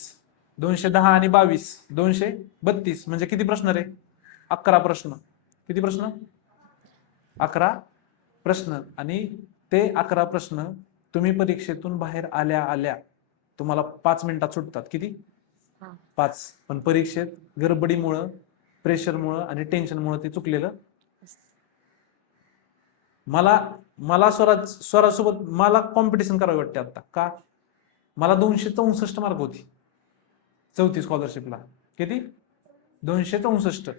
210 आणि 22 232 म्हणजे किती प्रश्न रे? 11 प्रश्न. किती प्रश्न? 11 प्रश्न. आणि ते 11 प्रश्न तुम्ही परीक्षेतून बाहेर आल्या आल्या तुम्हाला 5 मिनिटात सुटतात. किती? 5. पण परीक्षेत गडबडीमुळं, प्रेशरमुळं आणि टेन्शनमुळं ते चुकलेलं. मला स्वरासोबत मला कॉम्पिटिशन करावी वाटते आता. का? मला 264 मार्क होती चौथी स्कॉलरशिपला. किती? 264.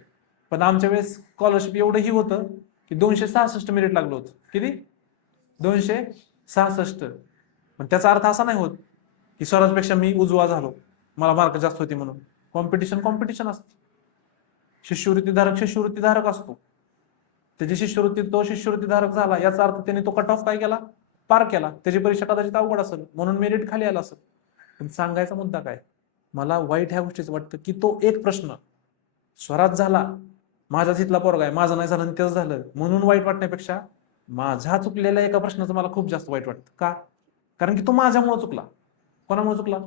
पण आमच्या वेळेस स्कॉलरशिप एवढंही होतं की 266 मेरिट लागलं होतं. किती? 266. पण त्याचा अर्थ असा नाही होत की स्वराजपेक्षा मी उजवा झालो, मला मार्क जास्त होते म्हणून. कॉम्पिटिशन असते. शिष्यवृत्ती धारक असतो. त्याची शिष्यवृत्ती तो शिष्यवृत्ती धारक झाला याचा अर्थ त्याने तो कट ऑफ काय केला? पार केला. त्याची परीक्षा कदाचित अवघड असेल म्हणून मेरिट खाली आला असेल. पण सांगायचा मुद्दा काय? मला वाईट ह्या गोष्टीचं वाटतं की तो एक प्रश्न स्वराज झाला, माझा तिथला पोरगा आहे, माझं नाही झालं आणि तेच झालं म्हणून वाईट वाटण्यापेक्षा माझ्या चुकलेल्या एका प्रश्नाचं मला खूप जास्त वाईट वाटतं. का? कारण की तो माझ्यामुळे चुकला. कोणामुळे चुकला?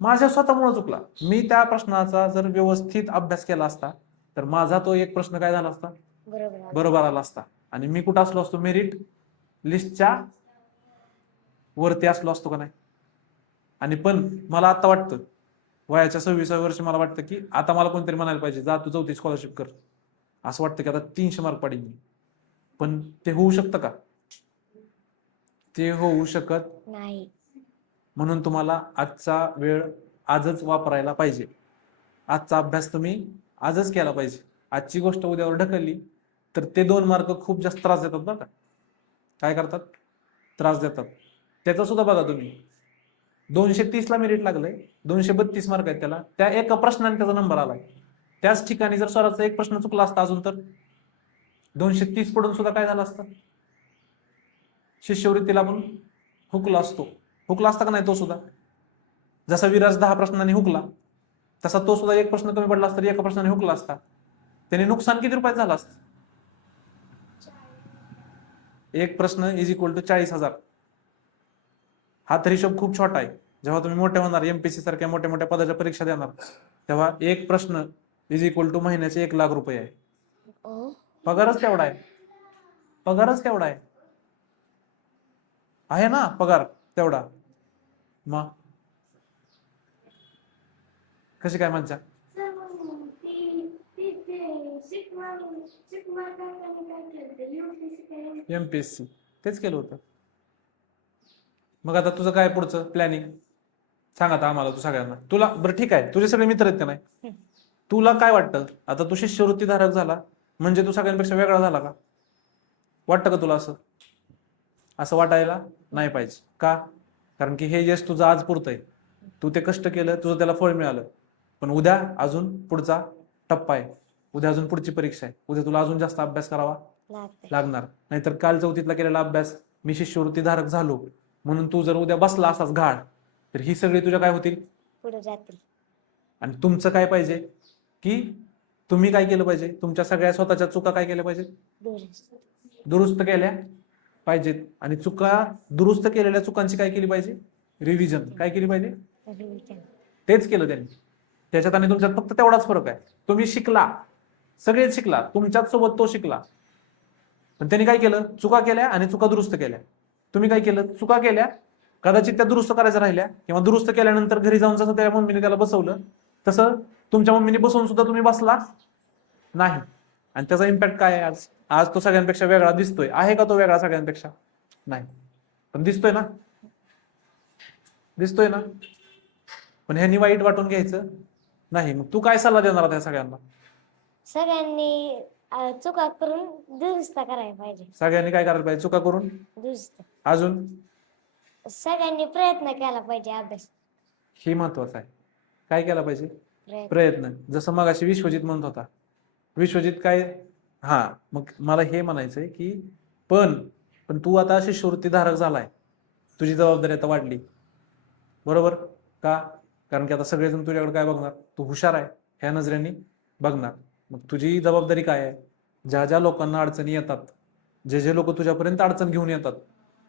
माझ्या स्वतःमुळे चुकला. मी त्या प्रश्नाचा जर व्यवस्थित अभ्यास केला असता तर माझा तो एक प्रश्न काय झाला असता? बरोबर आला असता. आणि मी कुठं असलो असतो? मेरिट लिस्टच्या वरती असलो असतो का नाही? आणि पण मला आता वाटतं वयाच्या 26व्या वर्षी मला वाटतं की आता मला कोणतरी म्हणायला पाहिजे जा तू चौथी स्कॉलरशिप कर. असं वाटतं की आता 300 मार्क पाडीन मी. पण ते होऊ शकतं का? ते होऊ शकत नाही. म्हणून तुम्हाला आजचा वेळ आजच वापरायला पाहिजे. आजचा अभ्यास तुम्ही आजच केला पाहिजे. आजची गोष्ट उद्यावर ढकलली तर ते 2 मार्क खूप जास्त त्रास देतात बरं का. काय करतात? त्रास देतात. त्याचा सुद्धा बघा तुम्ही 230 ला मेरिट लागलंय, 232 मार्क आहेत त्याला. त्या एका प्रश्नाने त्याचा नंबर आलाय. त्याच ठिकाणी जर स्वराचा एक प्रश्न चुकला असता अजून तर 230 पडून सुद्धा काय झालं असतं? शिष्यवृत्तीला पण हुकला असतो. हुकला असता का नाही तो सुद्धा? जसा विराज 10 प्रश्नांनी हुकला तसा तो सुद्धा एक प्रश्न कमी पडला असता, एका प्रश्नाने हुकला असता. त्याने नुकसान किती रुपयात झालं असतं? एक प्रश्न इज इक्वल टू 40,000. हा तर हिशोब खूप छोटा आहे. जेव्हा तुम्ही मोठे होणार, एमपीसी सारख्या मोठ्या मोठ्या पदाच्या परीक्षा देणार, तेव्हा एक प्रश्न इज इक्वल टू महिन्याचे 1,00,000 आहे. पगारच तेवढा आहे. पगारच तेवढा आहे ना, पगार तेवढा. मग कशी काय मज्जा? एमपीएससी तेच केलं होतं. मग आता तुझं काय पुढचं प्लॅनिंग सांग आता आम्हाला, तू सगळ्यांना. तुला बरं ठीक आहे, तुझे सगळे मित्र आहेत का नाही, तुला काय वाटतं आता तू शिष्यवृत्ती धारक झाला म्हणजे तू सगळ्यांपेक्षा वेगळा झाला का? वाटतं का तुला असं? असं वाटायला नाही पाहिजे. का? कारण की हे यश तुझं आज पुरतंय, तू ते कष्ट केलं, तुझं त्याला फळ मिळालं. पण उद्या अजून पुढचा टप्पा आहे, उद्या अजून पुढची परीक्षा आहे, उद्या तुला अजून जास्त अभ्यास करावा लागणार. नाहीतर काल 4थीतला केलेला अभ्यास, मी शिष्यवृत्ती धारक झालो म्हणून तू जर उद्या बसला असाच घाड, तर ही सगळी तुझ्या काय होतील, पुढे जातील. आणि तुमचं काय पाहिजे की तुम्ही काय केलं पाहिजे, तुमच्या सगळ्या स्वतःच्या चुका काय केल्या पाहिजे, दुरुस्त केल्या पाहिजेत. आणि चुका दुरुस्त केलेल्या चुकांची काय केली पाहिजे, रिव्हिजन काय केली पाहिजे. तेच केलं त्यांनी. त्याच्यात आणि तुमच्यात फक्त तेवढाच फरक आहे, तुम्ही शिकला, सगळेच शिकला, तुमच्याच सोबत तो शिकला. पण त्यांनी काय केलं, चुका केल्या आणि चुका दुरुस्त केल्या. तुम्ही काय केलं, चुका केल्या, कदाचित त्या दुरुस्त करायच्या राहिल्या, किंवा दुरुस्त केल्यानंतर घरी जाऊन जसं त्या मम्मीने त्याला बसवलं तसं तुमच्या मम्मीने बसवून सुद्धा तुम्ही बसला नाही. आणि त्याचा इम्पॅक्ट काय आहे, आज आज तो सगळ्यांपेक्षा वेगळा दिसतोय. आहे का तो वेगळा सगळ्यांपेक्षा? नाही, पण दिसतोय ना, दिसतोय ना. पण ह्यांनी वाईट वाटून घ्यायचं नाही. मग तू काय सल्ला देणार त्या सगळ्यांना? सगळ्यांनी चुका करून दुरुस्त करायला पाहिजे. सगळ्यांनी काय करायला पाहिजे, चुका करून दुरुस्त. अजून सगळ्यांनी प्रयत्न केला पाहिजे, अभ्यास ही महत्वाचं आहे. काय केला पाहिजे, प्रयत्न. जसं मग अशी विश्वजित म्हणत होता, विश्वजित काय, हा मग मला हे म्हणायचंय की पण पण तू आता शिष्यवृत्ती धारक झालाय, तुझी जबाबदारी आता वाढली, बरोबर का? कारण की आता सगळेजण तुझ्याकडे काय बघणार, तू हुशार आहे ह्या नजरेने बघणार. मग तुझी जबाबदारी काय आहे, ज्या ज्या लोकांना अडचणी येतात, जे जे लोक तुझ्यापर्यंत अडचण घेऊन येतात,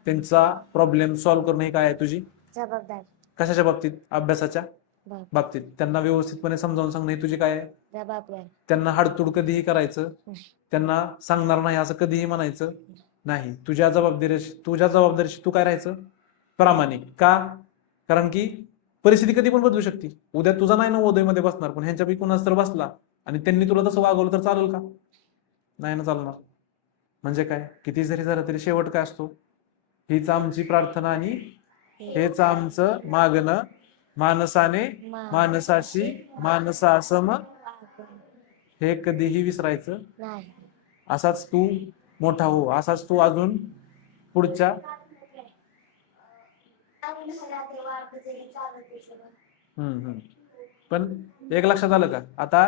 त्यांचा प्रॉब्लेम सॉल्व्ह करणं ही काय आहे तुझी जबाबदारी. कशाच्या बाबतीत, अभ्यासाच्या बाबतीत. त्यांना व्यवस्थितपणे समजावून सांगणं ही तुझी काय आहे जबाबदारी. त्यांना हाडतूड कधीही करायचं, त्यांना सांगणार नाही असं कधीही म्हणायचं नाही. तुझ्या जबाबदारीशी तू काय राहायचं, प्रामाणिक. का? कारण की परिस्थिती कधी पण बदलू शकते. उद्या तुझा नाही नवोदयमध्ये बसणार, पण ह्यांच्यापैकी कुणाच तर बसला आणि त्यांनी तुला तसं वागवलं तर चालेल का? नाही ना चालणार. म्हणजे काय, किती जरी झालं तरी शेवट काय असतो, हीच आमची प्रार्थना आणि हेच आमचं मागणं, माणसाने माणसाशी माणसासम हे कधीही विसरायचं नाही. असाच तू मोठा हो, असाच तू अजून पुढच्या पण एक लक्षात आलं का आता,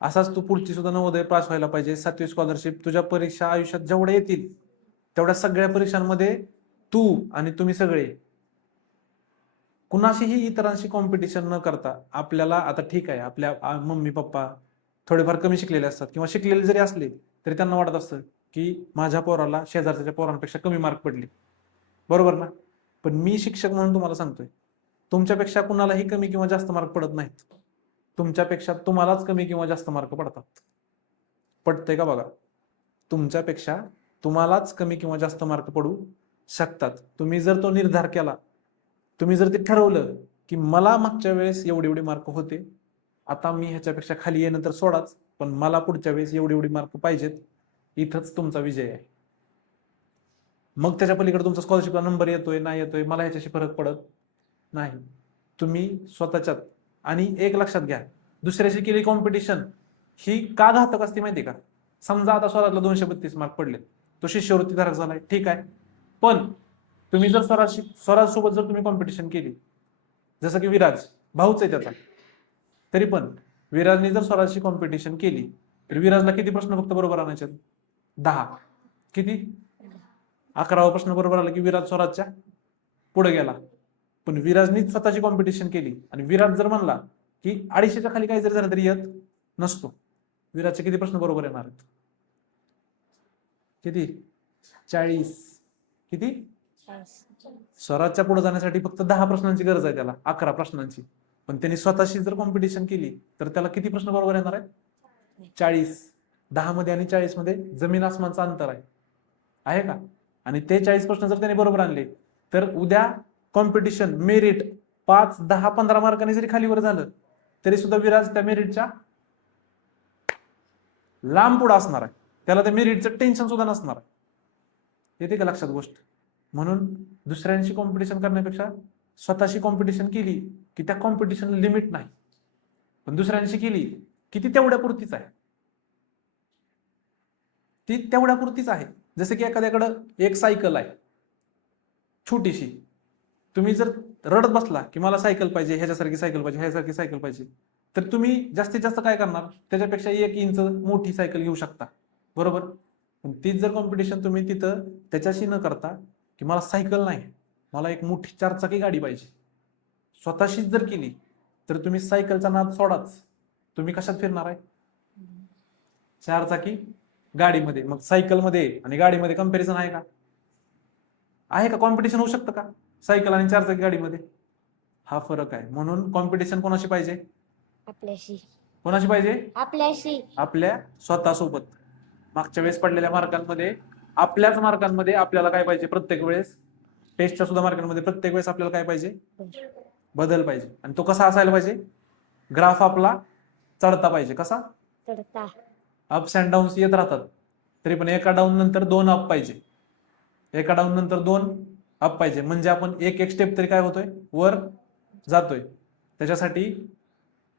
असाच तू पुढची सुद्धा नवोदय पास व्हायला पाहिजे. 7वी स्कॉलरशिप, तुझ्या परीक्षा आयुष्यात जेवढ्या येतील तेवढ्या सगळ्या परीक्षांमध्ये तू आणि तुम्ही सगळे कुणाशीही इतरांशी कॉम्पिटिशन न करता, आपल्याला आता ठीक आहे, आपल्या मम्मी पप्पा थोडेफार कमी शिकलेले असतात, किंवा शिकलेले जरी असले तरी त्यांना वाटत असतं की माझ्या पोराला शेजारच्या पोरांपेक्षा कमी मार्क पडले, बरोबर ना. पण मी शिक्षक म्हणून तुम्हाला सांगतोय, तुमच्यापेक्षा कुणालाही कमी किंवा जास्त मार्क पडत नाहीत, तुमच्यापेक्षा तुम्हालाच कमी किंवा जास्त मार्क पडतात. पडतंय का बघा, तुमच्यापेक्षा तुम्हालाच कमी किंवा जास्त मार्क पडू शकतात. तुम्ही जर तो निर्धार केला, तुम्ही जर ते ठरवलं की मला मागच्या वेळेस एवढे एवढे मार्क होते, आता मी ह्याच्यापेक्षा खाली येणं तर सोडाच, पण मला पुढच्या वेळेस एवढे एवढे मार्क पाहिजेत, इथंच तुमचा विजय आहे. मग त्याच्या पलीकडे तुमचा स्कॉलरशिपला नंबर येतोय नाही येतोय मला ह्याच्याशी फरक पडत नाही. तुम्ही स्वतःच्यात, आणि एक लक्षात घ्या, दुसऱ्याशी केली कॉम्पिटिशन ही का घातक असते माहिती का? समजा आता स्वराजला 232 मार्क पडले, तो शिष्यवृत्ती धारक झालाय, ठीक आहे, पण तुम्ही जर स्वराज सोबत जर तुम्ही कॉम्पिटिशन केली, जसं की विराज भाऊच आहे त्याचा, तरी पण विराजने जर स्वराजची कॉम्पिटिशन केली तर विराजला किती प्रश्न फक्त बरोबर आणायचे, 10. किती, 11वा प्रश्न बरोबर आला की विराज स्वराजच्या पुढे गेला. पण विराजनी स्वतःची कॉम्पिटिशन केली आणि विराज जर म्हणला की 250च्या खाली काही जरी झालं तरी येत नसतो, विराजचे किती प्रश्न बरोबर येणार आहेत, किती, 40. किती? 40. स्वराजच्या पुढे जाण्यासाठी फक्त 10 प्रश्नांची गरज आहे त्याला, 11 प्रश्नांची. पण त्यांनी स्वतःशी जर कॉम्पिटिशन केली तर त्याला किती प्रश्न बरोबर येणार आहे? 40. 10 मध्ये आणि 40 मध्ये जमीन आसमानचं अंतर आहे का? आणि ते 40 प्रश्न जर त्यांनी बरोबर आणले तर उद्या कॉम्पिटिशन मेरिट 5, 10, 15 मार्कांनी जरी खालीवर झालं तरी सुद्धा विराज त्या मेरिटच्या लांब पुढे असणार आहे. त्याला त्या मेरिटचं टेन्शन सुद्धा नसणार आहे. येते का लक्षात गोष्ट? म्हणून दुसऱ्यांशी कॉम्पिटिशन करण्यापेक्षा स्वतःशी कॉम्पिटिशन केली की त्या कॉम्पिटिशनला लिमिट नाही. पण दुसऱ्यांशी केली की ती तेवढ्यापुरतीच आहे. ती तेवढ्यापुरतीच आहे. जसं की एखाद्याकडं एक सायकल आहे छोटीशी. तुम्ही जर रडत बसला की मला सायकल पाहिजे, ह्याच्यासारखी सायकल पाहिजे, ह्याच्यासारखी सायकल पाहिजे, तर तुम्ही जास्तीत जास्त काय करणार? त्याच्यापेक्षा 1 इंच मोठी सायकल घेऊ शकता, बरोबर? पण तीच जर कॉम्पिटिशन तुम्ही तिथं त्याच्याशी न करता की मला सायकल नाही, मला एक मोठी 4 चाकी गाडी पाहिजे, स्वतःशीच जर केली तर तुम्ही सायकलचा नाद सोडाच. तुम्ही कशात फिरणार आहे? 4 चाकी गाडीमध्ये. मग सायकलमध्ये आणि गाडीमध्ये कंपॅरिझन आहे का? आहे का? कॉम्पिटिशन होऊ शकतं का सायकल आणि 4 चाकी गाडीमध्ये? हा फरक आहे. म्हणून कॉम्पिटिशन कोणाशी पाहिजे? आपल्याशी. कोणाशी पाहिजे? आपल्याशी. आपल्या स्वतःसोबत. मागच्या वेळेस पडलेल्या मार्कांमध्ये, आपल्याच मार्कांमध्ये आपल्याला काय पाहिजे? प्रत्येक वेळेस टेस्टच्या सुद्धा मार्कांमध्ये प्रत्येक वेळेस आपल्याला काय पाहिजे? बदल पाहिजे. आणि तो कसा असायला पाहिजे? ग्राफ आपला चढता पाहिजे. कसा? चढता. अप्स अँड डाऊन्स येत राहतात तरी पण एका डाऊन नंतर 2 अप पाहिजे, एका डाऊन नंतर 2 अप पाहिजे. म्हणजे आपण एक एक स्टेप तरी काय होतोय? वर जातोय. त्याच्यासाठी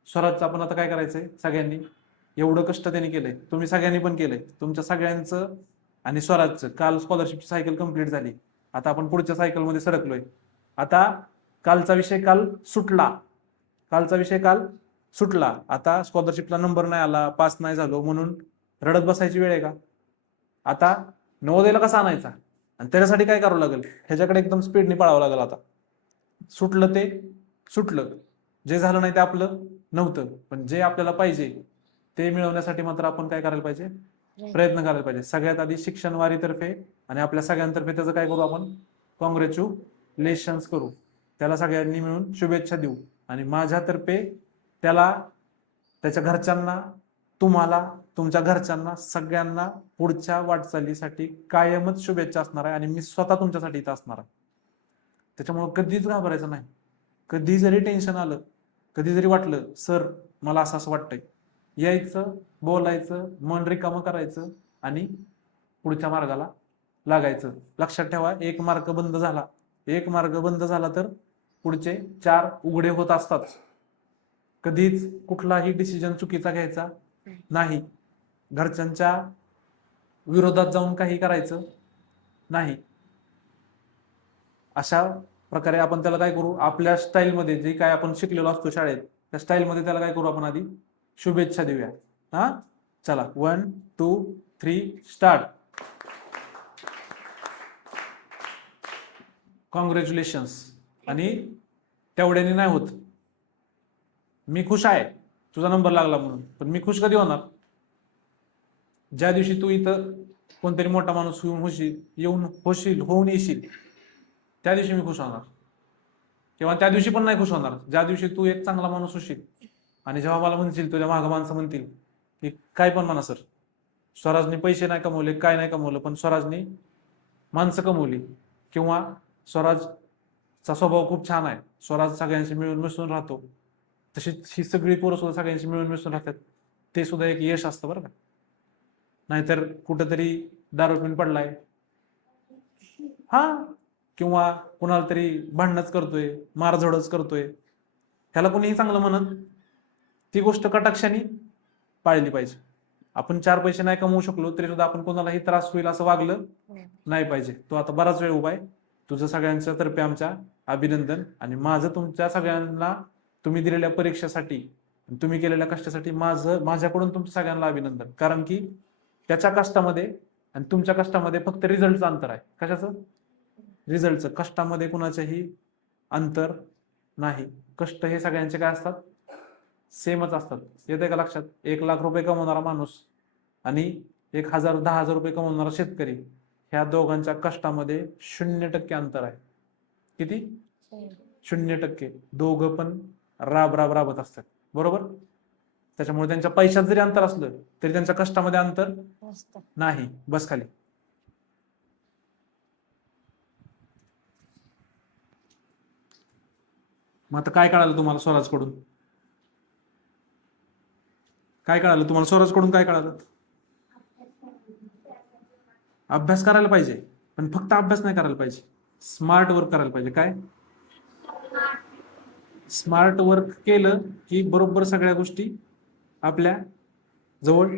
स्वराजचं आपण आता काय करायचंय? सगळ्यांनी एवढं कष्ट त्यांनी केलंय, तुम्ही सगळ्यांनी पण केलंय. तुमच्या सगळ्यांचं आणि स्वराजचं काल स्कॉलरशिपची सायकल कंप्लीट झाली. आता आपण पुढच्या सायकलमध्ये सरकलोय. आता कालचा विषय काल सुटला, कालचा विषय काल सुटला. आता स्कॉलरशिपला नंबर नाही आला, पास नाही झालो म्हणून रडत बसायची वेळ आहे का? आता नवोदयला कसा आणायचा आणि त्याच्यासाठी काय करावं लागेल? ह्याच्याकडे एकदम स्पीडने पळावं लागेल. आता सुटलं ते सुटलं, जे झालं नाही ते आपलं नव्हतं. पण जे आपल्याला पाहिजे ते मिळवण्यासाठी मात्र आपण काय करायला पाहिजे? प्रयत्न करायला पाहिजे. सगळ्यात आधी शिक्षण वारीतर्फे आणि आपल्या सगळ्यांतर्फे त्याचं काय करू आपण? कॉंग्रॅच्युलेशन्स करू. त्याला सगळ्यांनी मिळून शुभेच्छा देऊ. आणि माझ्यातर्फे त्याला, त्याच्या घरच्यांना, तुम्हाला, तुमच्या घरच्यांना, सगळ्यांना पुढच्या वाटचालीसाठी कायमच शुभेच्छा असणार आहे. आणि मी स्वतः तुमच्यासाठी इथं असणार आहे. त्याच्यामुळे कधीच घाबरायचं नाही. कधी जरी टेन्शन आलं, कधी जरी वाटलं सर मला असं असं वाटतंय, यायचं, बोलायचं, मन रिकामं करायचं आणि पुढच्या मार्गाला लागायचं. लक्षात ठेवा, एक मार्ग बंद झाला तर पुढचे 4 उघडे होत असतात. कधीच कुठलाही डिसिजन चुकीचा घ्यायचा नाही. घरच्यांच्या विरोधात जाऊन काही करायचं नाही. अशा प्रकारे आपण त्याला काय करू? आपल्या स्टाईलमध्ये जे काय आपण शिकलेलो असतो शाळेत, त्या स्टाईलमध्ये त्याला काय करू? आपण आधी शुभेच्छा देऊया. हा, चला 1, 2, 3 स्टार्ट. कॉंग्रॅच्युलेशन्स. आणि तेवढ्याने नाही होत. मी खुश आहे तुझा नंबर लागला म्हणून, पण मी खुश कधी होणार? ज्या दिवशी तू इथं कोणतरी मोठा माणूस होऊन येशील त्या दिवशी मी खुश होणार. किंवा त्या दिवशी पण नाही खुश होणार ज्या दिवशी तू एक चांगला माणूस होशील आणि जेव्हा मला म्हणशील, तुझ्या मागं माणसं म्हणतील की काय पण म्हणा सर, स्वराजने पैसे नाही कमवले, काय नाही कमवलं, पण स्वराजने माणसं कमवली. किंवा स्वराजचा स्वभाव खूप छान आहे, स्वराज सगळ्यांशी मिळून मिसळून राहतो. तशी ही सगळी पोरं सुद्धा सगळ्यांशी मिळून मिसळून राहतात. ते सुद्धा एक यश असतं बरं का. नाहीतर कुठंतरी दारू पिऊन पडलाय, हा, किंवा कुणाला तरी भांडणच करतोय, मारझोडच करतोय, ह्याला कोणीही चांगलं म्हणत, ती गोष्ट कटाक्षाने पाळली पाहिजे. आपण 4 पैसे नाही कमवू शकलो तरी सुद्धा आपण कोणालाही त्रास होईल असं वागलं नाही पाहिजे. तो आता बराच वेळ उभा आहे. तुझं सगळ्यांच्या तर्फे आमच्या अभिनंदन. आणि माझं तुमच्या सगळ्यांना, तुम्ही दिलेल्या परीक्षेसाठी, तुम्ही केलेल्या कष्टासाठी माझ्याकडून तुमच्या सगळ्यांना अभिनंदन. कारण की त्याच्या कष्टामध्ये आणि तुमच्या कष्टामध्ये फक्त रिझल्टचं अंतर आहे. कशाचं? रिझल्टचं. कष्टामध्ये कुणाचंही अंतर नाही. कष्ट हे सगळ्यांचे काय असतात? सेमच असतात. येते का लक्षात? 1 लाख रुपये कमवणारा माणूस आणि 1,000-10,000 रुपये कमवणारा शेतकरी ह्या दोघांच्या कष्टामध्ये 0% अंतर आहे. किती? 0%. दोघं पण राबत असतात, बरोबर. त्याच्यामुळे त्यांच्या पैशात जरी अंतर असलं तरी त्यांच्या कष्टामध्ये अंतर नाही. बस खाली. मग आता काय कळालं तुम्हाला स्वराजकडून? काय कळालं तुम्हाला स्वराजकडून? काय कळालं? अभ्यास करायला पाहिजे, पण फक्त अभ्यास नाही करायला पाहिजे, स्मार्ट वर्क करायला पाहिजे. काय? स्मार्ट वर्क केलं की बरोबर सगळ्या गोष्टी आपल्या जवळ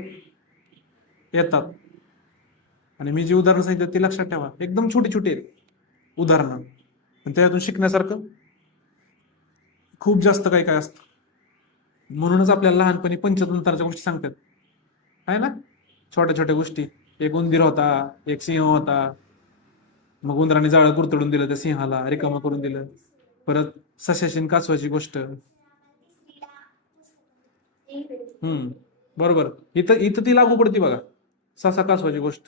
येतात. आणि मी जी उदाहरणं सांगितलं ती लक्षात ठेवा. एकदम छोटी छोटी आहेत उदाहरणं, पण त्यातून शिकण्यासारखं खूप जास्त काही काय असतं. म्हणूनच आपल्याला लहानपणी पंचतंत्राच्या गोष्टी सांगतात, आहे ना. छोट्या छोट्या गोष्टी. एक उंदीर होता, एक सिंह होता. मग उंदराने जाळं कुरतडून दिलं त्या सिंहाला, रिकामं करून दिलं. परत सशाची आणि कासवाची गोष्ट. बरोबर. इथं इथं ती लागू पडती बघा, ससा कासवाची गोष्ट.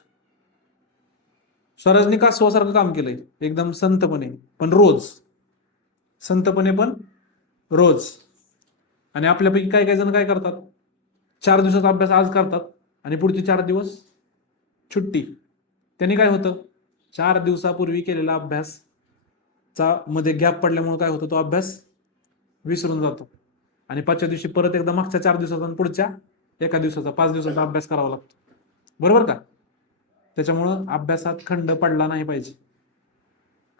स्वराजने कासवासारखं काम केलंय, एकदम संतपणे, पण रोज. संतपणे पण रोज. आणि आपल्यापैकी काही काही जण काय करतात, 4 दिवसाचा अभ्यास आज करतात आणि पुढचे 4 दिवस सुट्टी. त्यांनी काय होतं, 4 दिवसापूर्वी केलेला अभ्यास चा मध्ये गॅप पडल्यामुळे काय होतं, तो अभ्यास विसरून जातो. आणि 5व्या दिवशी परत एकदा मागच्या 4 दिवसाचा आणि पुढच्या 1 दिवसाचा 5 दिवसाचा अभ्यास करावा लागतो, बरोबर का. त्याच्यामुळं अभ्यासात खंड पडला नाही पाहिजे.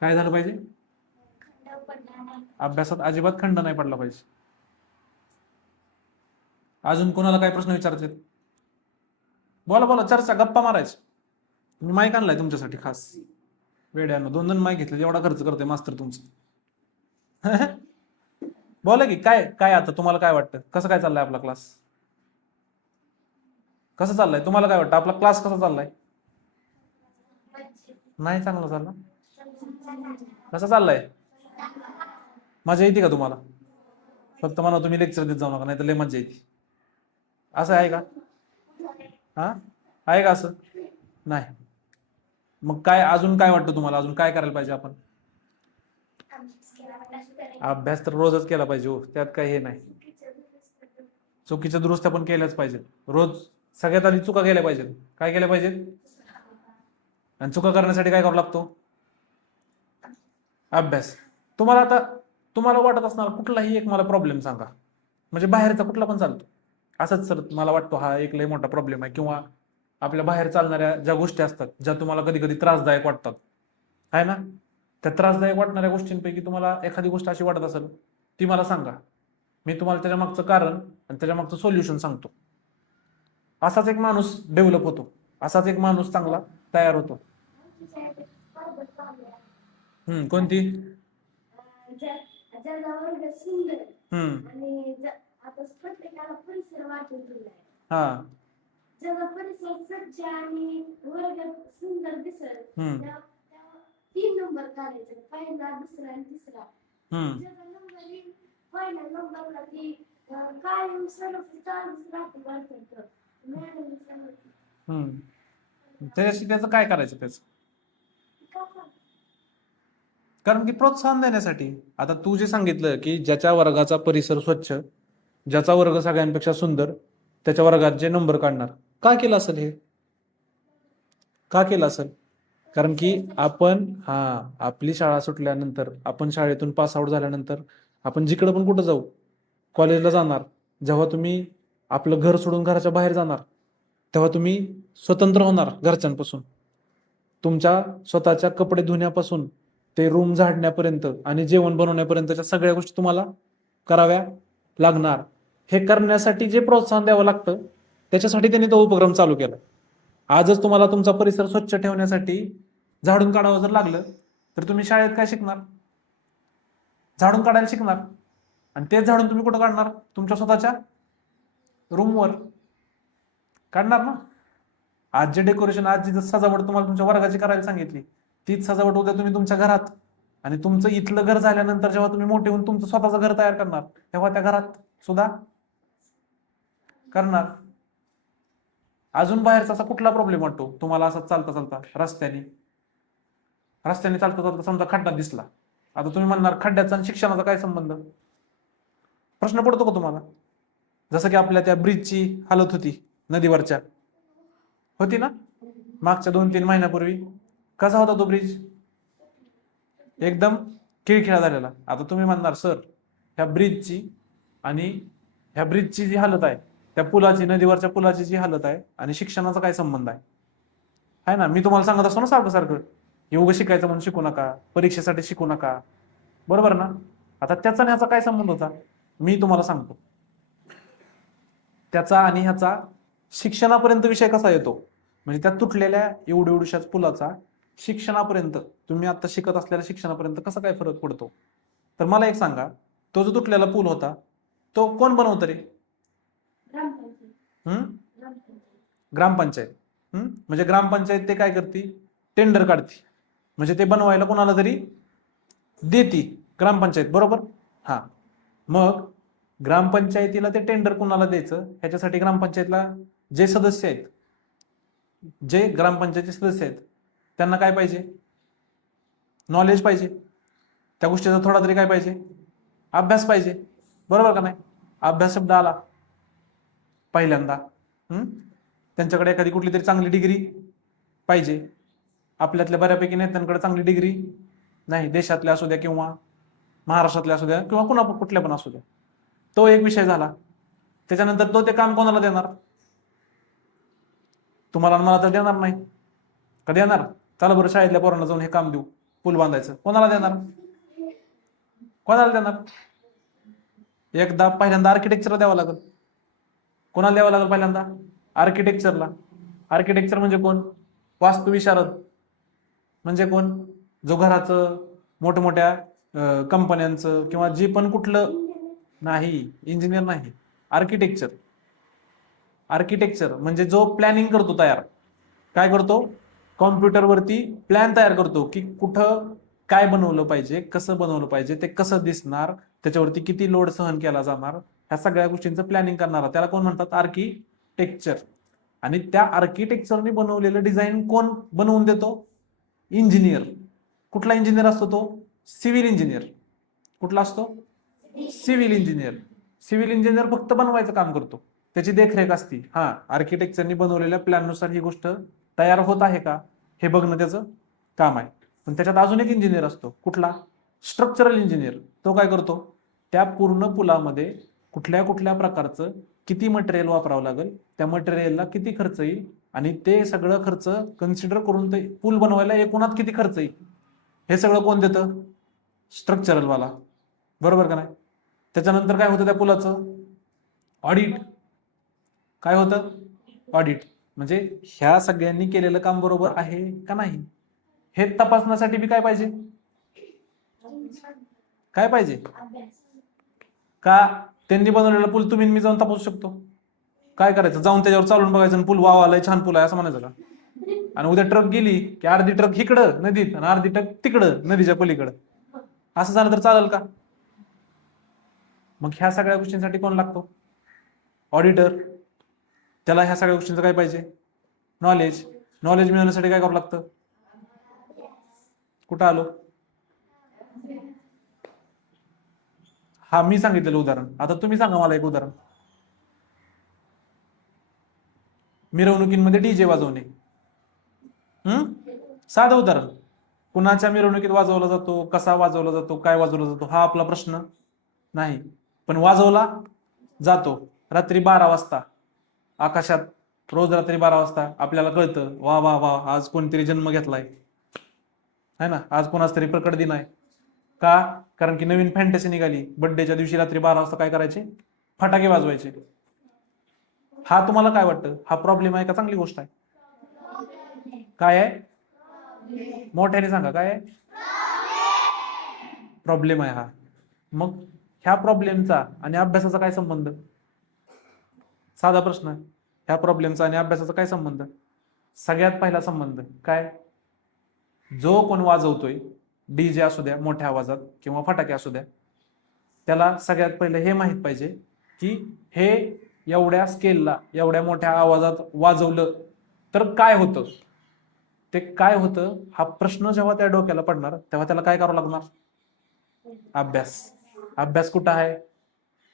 काय झालं पाहिजे? अभ्यासात अजिबात खंड नाही पडला पाहिजे. अजून कोणाला काय प्रश्न विचारायचे? बोला बोला, चर्चा, गप्पा मारायची. मी माईक आणलाय तुमच्यासाठी खास. वेड्यानं 2 माईक घेतले, एवढा खर्च करते मास्तर तुमचं. बोला की, काय काय आता तुम्हाला काय वाटतं, कसं काय चाललंय आपला क्लास? कसं चाललंय तुम्हाला काय वाटतं, आपला क्लास कसा चाललाय? नाही चांगला चालला? कसा चाललाय? मजा येते का तुम्हाला? फक्त म्हणा तुम्ही लेक्चर देत जाऊ नका, नाही तर लय मजा येते. असं आहे का? हा, आहे का असं? नाही. मग काय अजून काय वाटतं तुम्हाला, अजून काय करायला पाहिजे आपण? अभ्यास तर रोजच केला पाहिजे हो, त्यात काही हे नाही. चुकीच्या दुरुस्त्या पण केल्याच पाहिजेत रोज. सगळ्यात आधी चुका केल्या पाहिजेत. काय केल्या पाहिजेत? आणि चुका करण्यासाठी काय करावं लागतो? अभ्यास. तुम्हाला आता तुम्हाला वाटत असणार कुठलाही एक मला प्रॉब्लेम सांगा, म्हणजे बाहेरचा कुठला पण चालतो, असंच सर मला वाटतो हा एक लय मोठा प्रॉब्लेम आहे, किंवा आपल्या बाहेर चालणाऱ्या ज्या गोष्टी असतात ज्या तुम्हाला कधी कधी त्रासदायक वाटतात, आहे ना. त्या त्रासदायक वाटणाऱ्या गोष्टींपैकी तुम्हाला एखादी गोष्ट अशी वाटत असेल, ती मला सांगा. मी तुम्हाला त्याच्या मागचं कारण आणि त्याच्या मागचं सोल्युशन सांगतो. असाच एक माणूस डेव्हलप होतो, असाच एक माणूस चांगला तयार होतो. कोणती? हा. जेव्हा परिसर स्वच्छ आणि वर्ग सुंदर दिसत, 3 नंबर काढायचे, पहिला, दुसरा आणि तिसरा. जेव्हा नंबर येईल पहिल्या नंबरला ती कायम सर्व चालूच राहते वाटतं. त्याच्याशी त्याचं काय करायचं त्याचं? कारण की प्रोत्साहन देण्यासाठी. आता तू जे सांगितलं की ज्याच्या वर्गाचा परिसर स्वच्छ, ज्याचा वर्ग सगळ्यांपेक्षा सुंदर, त्याच्या वर्गात जे नंबर काढणार. का केलं असेल हे? का केलं असेल? कारण की आपण आपली शाळा सुटल्यानंतर, आपण शाळेतून पास आउट झाल्यानंतर आपण जिकडे पण कुठं जाऊ, कॉलेजला जाणार, जेव्हा तुम्ही आपलं घर सोडून घराच्या बाहेर जाणार, तेव्हा तुम्ही स्वतंत्र होणार घरच्यांपासून. तुमच्या स्वतःच्या कपडे धुण्यापासून ते रूम झाडण्यापर्यंत आणि जेवण बनवण्यापर्यंतच्या सगळ्या गोष्टी तुम्हाला कराव्या लागणार. हे करण्यासाठी जे प्रोत्साहन द्यावं लागतं, त्याच्यासाठी त्यांनी तो उपक्रम चालू केला. आजच तुम्हाला तुमचा परिसर स्वच्छ ठेवण्यासाठी झाडून काढावं जर लागलं तर तुम्ही शाळेत काय शिकणार? झाडून काढायला शिकणार. आणि तेच झाडून तुम्ही कुठं काढणार? तुमच्या स्वतःच्या रूमवर काढणार ना. आज जे डेकोरेशन, आज जी सजावट तुम्हाला तुमच्या वर्गाची करायला सांगितली, तीच सजावट उद्या तुम्ही तुमच्या घरात, आणि तुमचं इथलं घर झाल्यानंतर जेव्हा तुम्ही मोठे होऊन तुमचं स्वतःचं घर तयार करणार, तेव्हा त्या घरात सुद्धा करणार. अजून बाहेरचा असा कुठला प्रॉब्लेम वाटतो तुम्हाला? असा चालता चालता रस्त्याने चालता चालता समजा खड्डा दिसला, आता तुम्ही म्हणणार खड्ड्याचा आणि शिक्षणाचा काय संबंध? प्रश्न पडतो का तुम्हाला? जसं की आपल्या त्या ब्रिजची हालत होती नदीवरच्या, होती ना मागच्या 2-3 महिन्यापूर्वी? कसा होता तो ब्रिज? एकदम खिळखिळा झालेला. आता तुम्ही म्हणणार सर ह्या ब्रिजची जी हालत आहे, त्या पुलाची, नदीवरच्या पुलाची जी हालत आहे आणि शिक्षणाचा काय संबंध आहे ना? मी तुम्हाला सांगत असतो ना सारखं सारखं, एवढं शिकायचं म्हणून शिकू नका, परीक्षेसाठी शिकू नका, बरोबर ना? आता त्याचा आणि ह्याचा काय संबंध होता मी तुम्हाला सांगतो. त्याचा आणि ह्याचा शिक्षणापर्यंत विषय कसा येतो, म्हणजे त्या तुटलेल्या एवढ्याशा पुलाचा शिक्षणापर्यंत, तुम्ही आता शिकत असलेल्या शिक्षणापर्यंत कसा काय फरक पडतो? तर मला एक सांगा, तो जो तुटलेला पूल होता तो कोण बनवत रे? ग्रामपंचायत. म्हणजे ग्रामपंचायत ते काय करते? टेंडर काढते, म्हणजे ते बनवायला कोणाला तरी देती ग्रामपंचायत, बरोबर? हा, मग ग्रामपंचायतीला ते टेंडर कोणाला द्यायचं ह्याच्यासाठी ग्रामपंचायतला जे सदस्य आहेत, जे ग्रामपंचायतचे सदस्य आहेत, त्यांना काय पाहिजे? नॉलेज पाहिजे, त्या गोष्टीचा थोडा तरी काय पाहिजे? अभ्यास पाहिजे, बरोबर का नाही? अभ्यास शब्द आला पहिल्यांदा. त्यांच्याकडे एखादी कुठली तरी चांगली डिग्री पाहिजे. आपल्यातल्या बऱ्यापैकी नेत्यांकडे चांगली डिग्री नाही, देशातल्या असू द्या किंवा महाराष्ट्रातल्या असू द्या किंवा कुठल्या पण असू द्या. तो एक विषय झाला. त्याच्यानंतर तो ते काम कोणाला देणार? तुम्हाला मला तर देणार नाही. कधी देणार? चला बरं शाळेतल्या पोरांना जाऊन हे काम देऊ, पूल बांधायचं. कोणाला देणार? एकदा पहिल्यांदा आर्किटेक्चरला द्यावं लागेल. कोणाला द्यावं लागेल पहिल्यांदा? आर्किटेक्चरला. आर्किटेक्चर म्हणजे कोण? वास्तुविशारद. म्हणजे कोण? जो घराचं, मोठमोठ्या कंपन्यांचं किंवा जे पण कुठलं नाही, इंजिनियर नाही, आर्किटेक्चर. आर्किटेक्चर म्हणजे जो प्लॅनिंग करतो, तयार काय करतो? कॉम्प्युटरवरती प्लॅन तयार करतो की कुठं काय बनवलं पाहिजे, कसं बनवलं पाहिजे, ते कसं दिसणार, त्याच्यावरती किती लोड सहन केला जाणार, ह्या सगळ्या गोष्टींचं प्लॅनिंग करणारा त्याला कोण म्हणतात? आर्किटेक्चर. आणि त्या आर्किटेक्चरने बनवलेलं डिझाईन कोण बनवून देतो? इंजिनियर. कुठला इंजिनियर असतो तो? Civil engineer. कुठला असतो? Civil engineer. सिव्हिल इंजिनियर फक्त बनवायचं काम करतो, त्याची देखरेख असती. हा, आर्किटेक्चरनी बनवलेल्या प्लॅननुसार ही गोष्ट तयार होत आहे का हे बघणं त्याचं काम आहे. पण त्याच्यात अजून एक इंजिनियर असतो. कुठला? Structural engineer. तो काय करतो? त्या पूर्ण पुलामध्ये कुठल्या कुठल्या प्रकारचं किती मटेरियल वापरावं लागेल, त्या मटेरियलला किती खर्च येईल, आणि ते सगळं खर्च कन्सिडर करून ते पूल बनवायला एकूणात किती खर्च येईल, हे सगळं कोण देतं? स्ट्रक्चरल वाला, बरोबर का नाही? त्याच्यानंतर काय होतं? त्या पुलाचं ऑडिट. काय होतं? ऑडिट. म्हणजे ह्या सगळ्यांनी केलेलं काम बरोबर आहे का नाही हे तपासण्यासाठी बी काय पाहिजे? काय पाहिजे? का त्यांनी बनवलेला पूल तुम्ही मी जाऊन तपासू शकतो? काय करायचं? जाऊन त्याच्यावर चालून बघायचं, पूल वाव आलाय, छान पूल आहे असं म्हणायचं का? आणि उद्या ट्रक गेली की अर्धी ट्रक इकडं नदीत आणि अर्धी ट्रक तिकडं नदीच्या पलीकडं, असं झालं तर चालेल का? मग ह्या सगळ्या गोष्टींसाठी कोण लागतो? ऑडिटर. त्याला ह्या सगळ्या गोष्टींचं काय पाहिजे? नॉलेज. नॉलेज मिळवण्यासाठी काय करावं लागतं? कुठं आलो? हा, मी सांगितलेलं उदाहरण. आता तुम्ही सांगा मला एक उदाहरण. मिरवणुकीमध्ये डीजे वाजवणे. साधं उदाहरण. कुणाच्या मिरवणुकीत वाजवला जातो, कसा वाजवला जातो, काय वाजवला जातो, हा आपला प्रश्न नाही. पण वाजवला जातो रात्री 12 वाजता आकाशात. रोज रात्री 12 वाजता आपल्याला कळतं, वा वा वा, आज कोणतरी जन्म घेतलाय, है ना, आज कोणाच तरी प्रकट दिन आहे. का? कारण की नवीन फॅन्टसी निघाली. बर्थडेच्या दिवशी रात्री 12 वाजता काय करायचे? फटाके वाजवायचे. हा तुम्हाला काय वाटतं? हा प्रॉब्लेम आहे का चांगली गोष्ट आहे? काय आहे? मोठ्याने सांगा, काय आहे? प्रॉब्लेम आहे हा. मग ह्या प्रॉब्लेमचा आणि अभ्यासाचा काय संबंध? साधा प्रश्न. ह्या प्रॉब्लेमचा आणि अभ्यासाचा काय संबंध? सगळ्यात पहिला संबंध काय? जो कोण वाजवतोय, डीजे असू द्या मोठ्या आवाजात किंवा फटाके असू द्या, त्याला सगळ्यात पहिलं हे माहित पाहिजे की हे एवढ्या स्केलला एवढ्या मोठ्या आवाजात वाजवलं तर काय होतं, ते काय होतं हा प्रश्न जेव्हा त्या डोक्याला पडणार तेव्हा त्याला काय करावं लागणार? अभ्यास. अभ्यास कुठं आहे?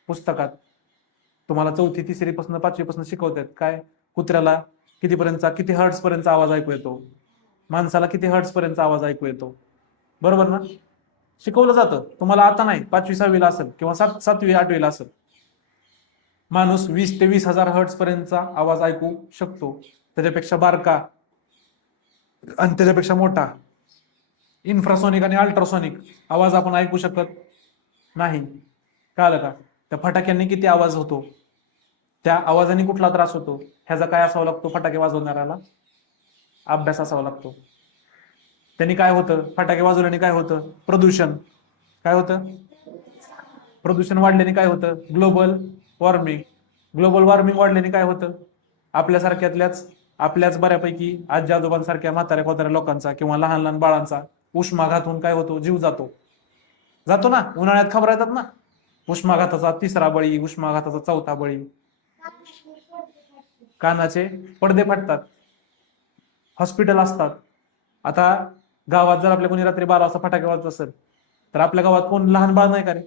पुस्तकात. तुम्हाला 4थी 3री पासून 5वी पासून शिकवतात काय, कुत्र्याला किती हर्ट्स पर्यंतचा आवाज ऐकू येतो, माणसाला किती हर्ट्स पर्यंतचा आवाज ऐकू येतो, बरोबर ना? शिकवलं जातं. तुम्हाला आता नाही, 5वी 6वीला असेल किंवा 7वी 8वीला असेल. माणूस 20 ते 20,000 हर्ट्स पर्यंतचा आवाज ऐकू शकतो, त्याच्यापेक्षा बारका आणि त्याच्यापेक्षा मोठा. इन्फ्रासोनिक आणि अल्ट्रासोनिक आवाज आपण ऐकू शकत नाही. कळलं का? त्या फटाक्यांनी किती आवाज होतो, त्या आवाजाने कुठला त्रास होतो, ह्याचा काय असावा लागतो फटाके वाजवणाऱ्याला? अभ्यास असावा लागतो. त्यांनी काय होतं, फटाके वाजवल्याने काय होतं? प्रदूषण. काय होतं? प्रदूषण वाढल्याने काय होतं? Global warming. ग्लोबल वॉर्मिंग वाढल्याने काय होतं? आपल्याच बऱ्यापैकी आजी आजोबांसारख्या म्हाताऱ्या कोताऱ्या लोकांचा किंवा लहान लहान बाळांचा उष्माघातून काय होतो? जीव जातो ना. उन्हाळ्यात खबर येतात ना, उष्माघाताचा 3रा बळी, उष्माघाताचा 4था बळी. कानाचे पडदे फाटतात, हॉस्पिटल असतात. आता गावात जर आपल्या कोणी रात्री 12 वाजता फटाके वाजत असेल तर आपल्या गावात कोण लहान बाळ नाही का रे?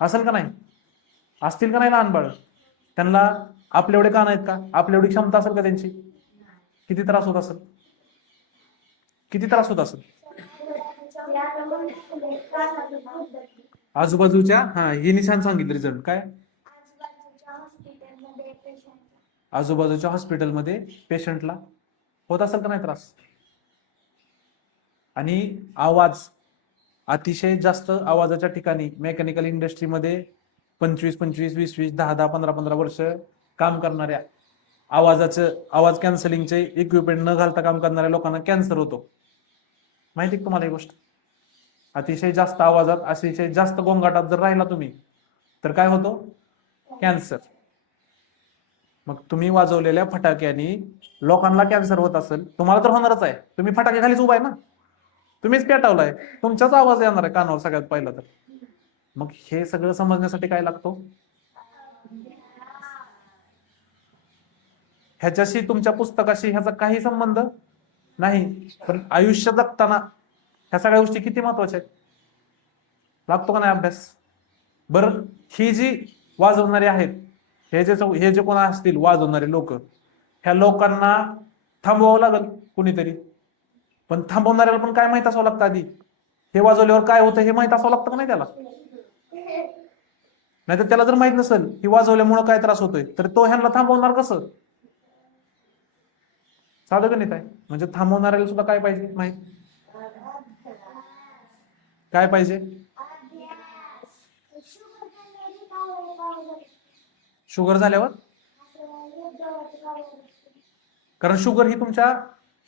असेल का नाही? असतील का नाही लहान बाळ? त्यांना आपल्या एवढे कान आहेत का? आपल्या एवढी क्षमता असेल का त्यांची? किती त्रास होत असेल? किती त्रास होत असेल? आजूबाजूच्या हे निशाण सांगितलं रिझल्ट काय? आजूबाजूच्या हॉस्पिटलमध्ये पेशंटला होत असेल का नाही त्रास? आणि आवाज, अतिशय जास्त आवाजाच्या ठिकाणी मेकॅनिकल इंडस्ट्रीमध्ये 25 25 20 20 10 10 15 15 वर्ष काम करणाऱ्या आवाज कॅन्सलिंगचे इक्विपमेंट न घालता काम करणाऱ्या लोकांना कॅन्सर होतो. माहिती तुम्हाला ही गोष्ट? अतिशय जास्त आवाजात, अतिशय जास्त गोंगाटात जर राहिला तुम्ही तर काय होतो? कॅन्सर. मग तुम्ही वाजवलेल्या फटाक्यांनी लोकांना कॅन्सर होत असेल, तुम्हाला तर होणारच आहे. तुम्ही फटाके खालीच उभा आहे ना, तुम्हीच पेटवलाय, तुमचाच आवाज येणार आहे कानावर सगळ्यात पहिला. तर मग हे सगळं समजण्यासाठी काय लागतो? ह्याच्याशी, तुमच्या पुस्तकाशी ह्याचा काही संबंध नाही, पण आयुष्य जगताना ह्या सगळ्या गोष्टी किती महत्वाच्या आहेत. लागतो का नाही अभ्यास? बरं, ही जी वाजवणारी आहेत, हे जे कोण असतील वाजवणारे लोक, ह्या लोकांना थांबवावं लागेल कुणीतरी. पण थांबवणाऱ्याला पण काय माहित असावं लागतं आधी? हे वाजवल्यावर काय होतं हे माहित असावं लागतं का नाही त्याला? नाहीतर त्याला जर माहित नसेल की वाजवल्यामुळे काय त्रास होतोय तर तो ह्यांना थांबवणार कसं? साधं गणित आहे. म्हणजे थांबवणाऱ्याला सुद्धा काय पाहिजे? माहित. काय पाहिजे? शुगर झाल्यावर? कारण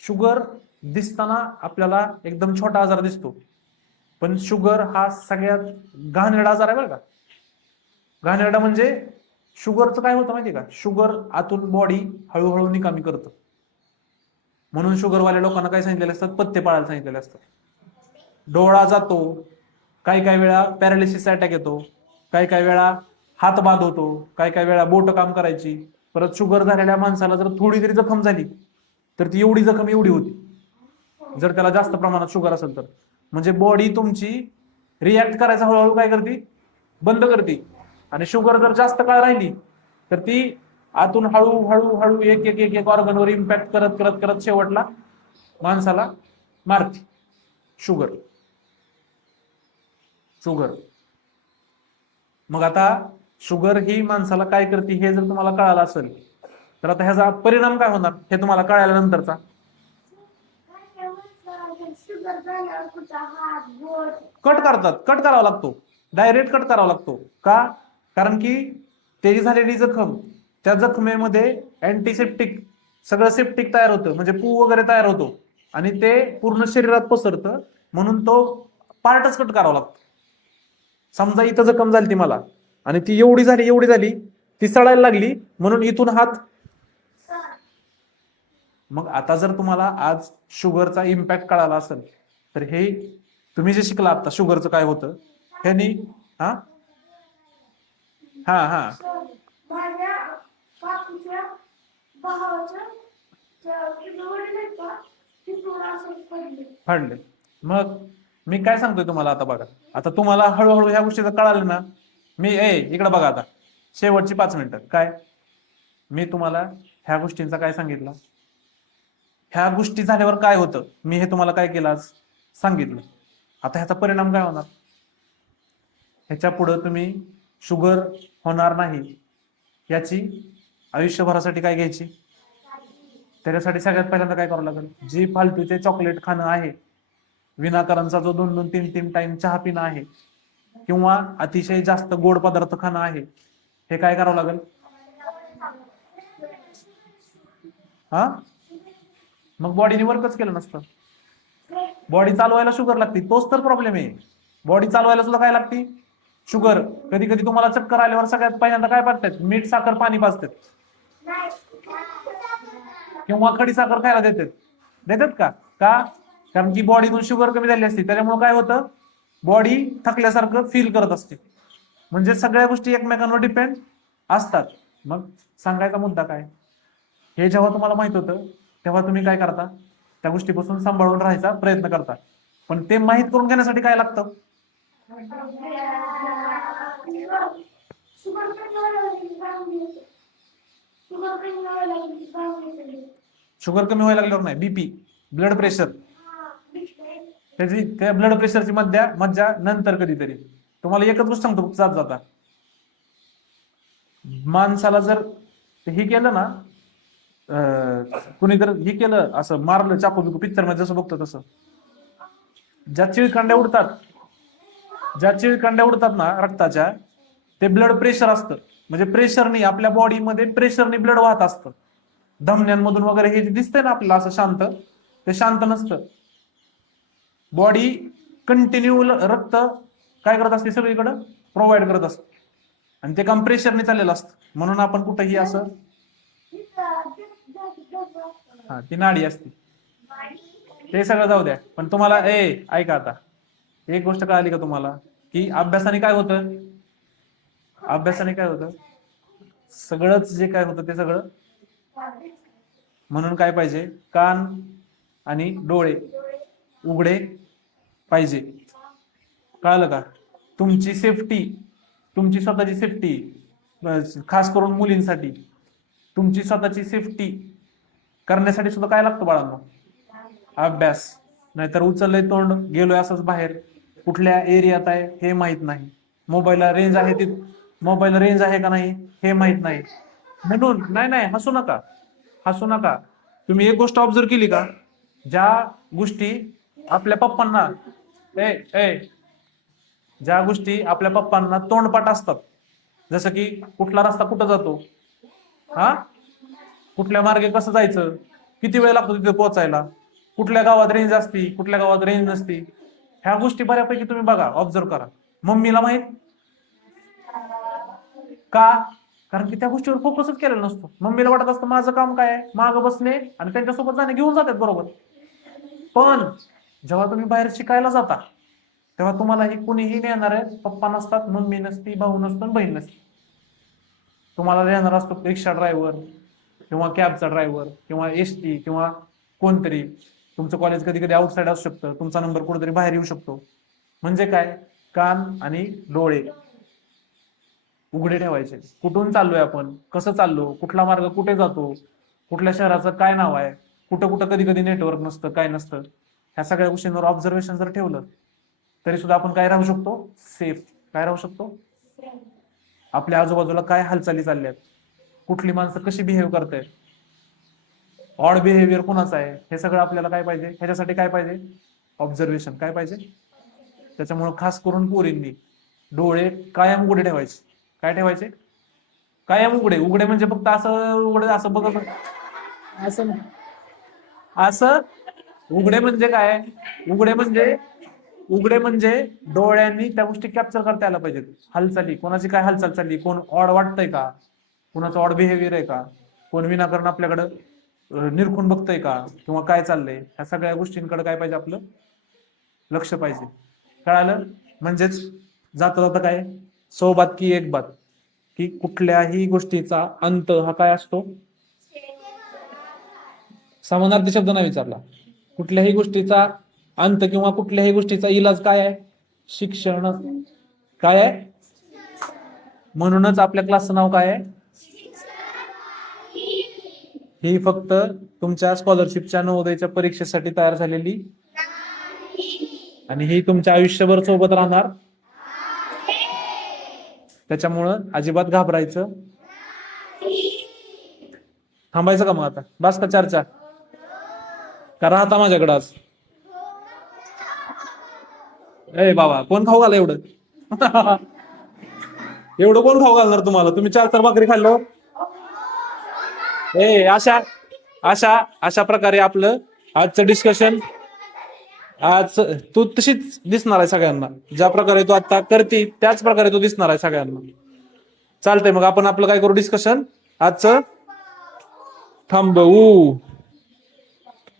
शुगर दिसताना आपल्याला एकदम छोटा आजार दिसतो, पण शुगर हा सगळ्यात घाणेरडा आजार आहे बरं का. घाणेरडा म्हणजे शुगरचं काय होतं माहिती का? शुगर आतून बॉडी हळूहळू निकामी करतं. म्हणून शुगरवाल्या लोकांना काय सांगितलेले असतात? पथ्य पाळायला सांगितलेले असतात. डोळा जातो, काही वेळा पॅरालिसिस अटॅक येतो, काही वेळा हात बाद होतो, काही वेळा बोट काम करायची. परत शुगर झालेल्या माणसाला जर थोडी जरी जखम झाली तर ती एवढी जखम एवढी होती, जर त्याला जास्त प्रमाणात शुगर असेल तर. म्हणजे बॉडी तुमची रिॲक्ट करायचा हळूहळू काय करते? बंद करते. आणि शुगर जर जास्त काळ राहिली तर ती आतून हळू एक एक एक एक ऑर्गनवर इम्पॅक्ट करत करत करत शेवटला माणसाला मारते. शुगर. मग आता शुगर ही माणसाला काय करते हे जर तुम्हाला कळालं असेल तर आता ह्याचा परिणाम काय होणार हे तुम्हाला कळाल्यानंतरचा? कट करावा लागतो, डायरेक्ट कट करावा लागतो. का? कारण की त्याची झालेली जखम, त्या जखमेमध्ये अँटीसेप्टिक सगळं सेप्टिक तयार होतं, म्हणजे पू वगैरे तयार होतो आणि ते पूर्ण शरीरात पसरतं. म्हणून तो पार्टच कट करावा लागतो. समजा इथं जखम झाली ती मला आणि ती एवढी झाली ती सळायला लागली म्हणून इथून हात. मग आता जर तुम्हाला आज शुगरचा इम्पॅक्ट कळाला असेल तर हे तुम्ही जे शिकला आता शुगरचं काय होतं ह्यानी. हा हा हा माझ्या काकूच्या भावाचं फाडले. मग मी काय सांगतोय तुम्हाला आता बघा, आता तुम्हाला हळूहळू ह्या गोष्टीचं कळालं ना. मी इकडे बघा आता, शेवटची 5 मिनिटं काय मी तुम्हाला ह्या गोष्टींचा काय सांगितलं, ह्या गोष्टी झाल्यावर काय होतं मी हे तुम्हाला काय केलं आज सांगितलं. आता ह्याचा परिणाम काय होणार, ह्याच्या पुढं तुम्ही शुगर होणार नाही याची आयुष्यभरासाठी काय घ्यायची, त्याच्यासाठी सगळ्यात पहिल्यांदा काय करावं लागेल, जी फालतूचे चॉकलेट खाणं आहे, विनाकारणचा जो 2-2, 3-3 टाइम चहा पिणं आहे, किंवा अतिशय जास्त गोड पदार्थ खाणं आहे, हे काय करावं लागेल. हा, मग बॉडीने वर्कच केलं नसतं. बॉडी चालवायला शुगर लागते, तोच तर प्रॉब्लेम आहे. बॉडी चालवायला सुद्धा काय लागते, शुगर. कधी कधी तुम्हाला चक्कर आल्यावर सगळ्यात पहिल्यांदा काय पाजतात, मीठ साखर पाणी पाजतात, किंवा खडी साखर खायला देतात का, कारण की बॉडीतून शुगर कमी झाली असते, त्याच्यामुळे काय होतं, बॉडी थकल्यासारखं फील करत असते. म्हणजे सगळ्या गोष्टी एकमेकांवर डिपेंड असतात. मग सांगायचा मुद्दा काय, हे जेव्हा तुम्हाला माहित होतं तेव्हा तुम्ही काय करता, त्या गोष्टीपासून सांभाळून राहायचा प्रयत्न करता. पण ते माहित करून घेण्यासाठी काय लागतं, शुगर कमी व्हायला लागल्यावर नाही, बीपी, ब्लड प्रेशर, त्या ब्लड प्रेशरची मज्जा नंतर कधीतरी. तुम्हाला एकच गोष्ट सांगतो जात जाता, माणसाला जर हे केलं ना, कुणी जर हे केलं, असं मारलं चाकू बिकू, पिक्चर मध्ये जसं बघतो तसं, ज्या चिळकांड्या उडतात ना रक्ताच्या, ते ब्लड प्रेशर असतं. म्हणजे प्रेशरनी आपल्या बॉडीमध्ये प्रेशरनी ब्लड वाहत असतं धमन्यांमधून वगैरे. हे जे दिसतंय ना आपल्याला असं शांत, ते शांत नसतं. बॉडी कंटिन्यू रक्त काय करत असते, सगळीकडे प्रोव्हाइड करत असते, आणि ते काम प्रेशरने चाललेलं असतं. म्हणून आपण कुठंही असं, हा ती नाडी असते, ते सगळं जाऊ द्या. पण तुम्हाला ऐका आता, एक गोष्ट कळाली का तुम्हाला, की अभ्यासाने काय होतं, सगळंच जे काय होतं ते सगळं. म्हणून काय पाहिजे, कान आणि डोळे उघडे पाहिजे. कळालं का, तुमची सेफ्टी, तुमची स्वतःची सेफ्टी, खास करून मुलींसाठी तुमची स्वतःची सेफ्टी करण्यासाठी सुद्धा काय लागतं बाळांनो, अभ्यास. नाहीतर उचललंय तोंड, गेलोय असंच बाहेर, कुठल्या एरियात आहे हे माहित नाही, मोबाईलला रेंज आहे का नाही हे माहित नाही. म्हणून नाही, हसू नका. तुम्ही एक गोष्ट ऑब्झर्व केली का, ज्या गोष्टी आपल्या पप्पांना ज्या गोष्टी आपल्या पप्पांना तोंडपाठ असतात, जसं की कुठला रस्ता कुठं जातो, कुठल्या मार्गे कसं जायचं, किती वेळ लागतो तिथे पोहोचायला, कुठल्या गावात रेंज असती, कुठल्या गावात रेंज नसती, ह्या गोष्टी बऱ्यापैकी तुम्ही बघा, ऑब्झर्व करा. मम्मीला माहित का, कारण की त्या गोष्टीवर फोकसच केलेला नसतो. मम्मीला वाटत असतं माझं काम काय आहे, मागं बसणे आणि त्यांच्यासोबत जाणे, घेऊन जातात बरोबर. पण जेव्हा तुम्ही बाहेर शिकायला जाता तेव्हा तुम्हाला हे कुणीही नेणार आहे, पप्पा नसतात, मम्मी नसती, भाऊ नसतो, बहीण नसती. तुम्हाला नेणार असतो रिक्षा ड्रायव्हर किंवा कॅबचा ड्रायव्हर किंवा एसटी किंवा कोणतरी. तुमचं कॉलेज कधी कधी आउटसाईड असू शकतं, तुमचा नंबर कुठेतरी बाहेर येऊ शकतो. म्हणजे काय, कान आणि डोळे उघडे ठेवायचे. कुठून चाललोय आपण, कसं चाललो, कुठला मार्ग कुठे जातो, कुठल्या शहराचं काय नाव आहे, कुठं कुठं कधी कधी नेटवर्क नसतं, काय नसतं. ह्या सगळ्या गोष्टींवर ऑब्झर्वेशन जर ठेवलं तरी सुद्धा आपण काय राहू शकतो, सेफ. काय राहू शकतो, आपल्या आजूबाजूला काय हालचाली चालल्यात, कुठली माणसं कशी बिहेव करतायत, ऑड बिहेवियर कुणाचा आहे, हे सगळं आपल्याला काय पाहिजे, ह्याच्यासाठी काय पाहिजे, ऑब्झर्वेशन. काय पाहिजे, त्याच्यामुळे खास करून पोरींनी डोळे कायम उघडे ठेवायचे. काय ठेवायचे, कायम उघडे. उघडे म्हणजे फक्त असं उघडे असं बघत असं असं उघडे म्हणजे काय, उघडे म्हणजे डोळ्यांनी त्या गोष्टी कॅप्चर करता यायला पाहिजेत. हालचाली, कोणाची काय हालचाल चालली, कोण ऑड वाटतंय का, कोणाचं ऑड बिहेवियर आहे का, कोण विनाकारण आपल्याकडं निरखून बघतंय का, किंवा काय चाललंय, ह्या सगळ्या गोष्टींकडे काय पाहिजे, आपलं लक्ष पाहिजे. कळालं, म्हणजेच जाता जाता काय, 100 बात की एक बात, की कुठल्याही गोष्टीचा अंत हा काय असतो? समानार्थी शब्द नाही विचारला. कुठल्याही गोष्टीचा अंत किंवा कुठल्याही गोष्टीचा इलाज काय आहे? शिक्षण. काय आहे? म्हणूनच आपल्या क्लासचं नाव काय आहे? ही फक्त तुमच्या स्कॉलरशिपच्या नवोदयच्या परीक्षेसाठी तयार झालेली आणि ही तुमच्या आयुष्यभर सोबत राहणार. त्याच्यामुळं अजिबात घाबरायचं. थांबायचं का मग आता? बस का चर्चा? का राहता माझ्याकडं आज? ए बाबा, कोण खाऊ घाला एवढं? एवढं कोण खाऊ घालणार तुम्हाला? तुम्ही 4 भाकरी खाल्लो. अशा अशा अशा प्रकारे आपलं आजचं डिस्कशन. आज तू तशीच दिसणार आहे सगळ्यांना. ज्या प्रकारे तू आता करते त्याच प्रकारे तू दिसणार आहे सगळ्यांना. चालतंय, मग आपण आपलं काय करू डिस्कशन आजचं थांबवू.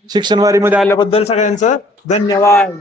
शिक्षणवारीमध्ये आल्याबद्दल सगळ्यांचं धन्यवाद.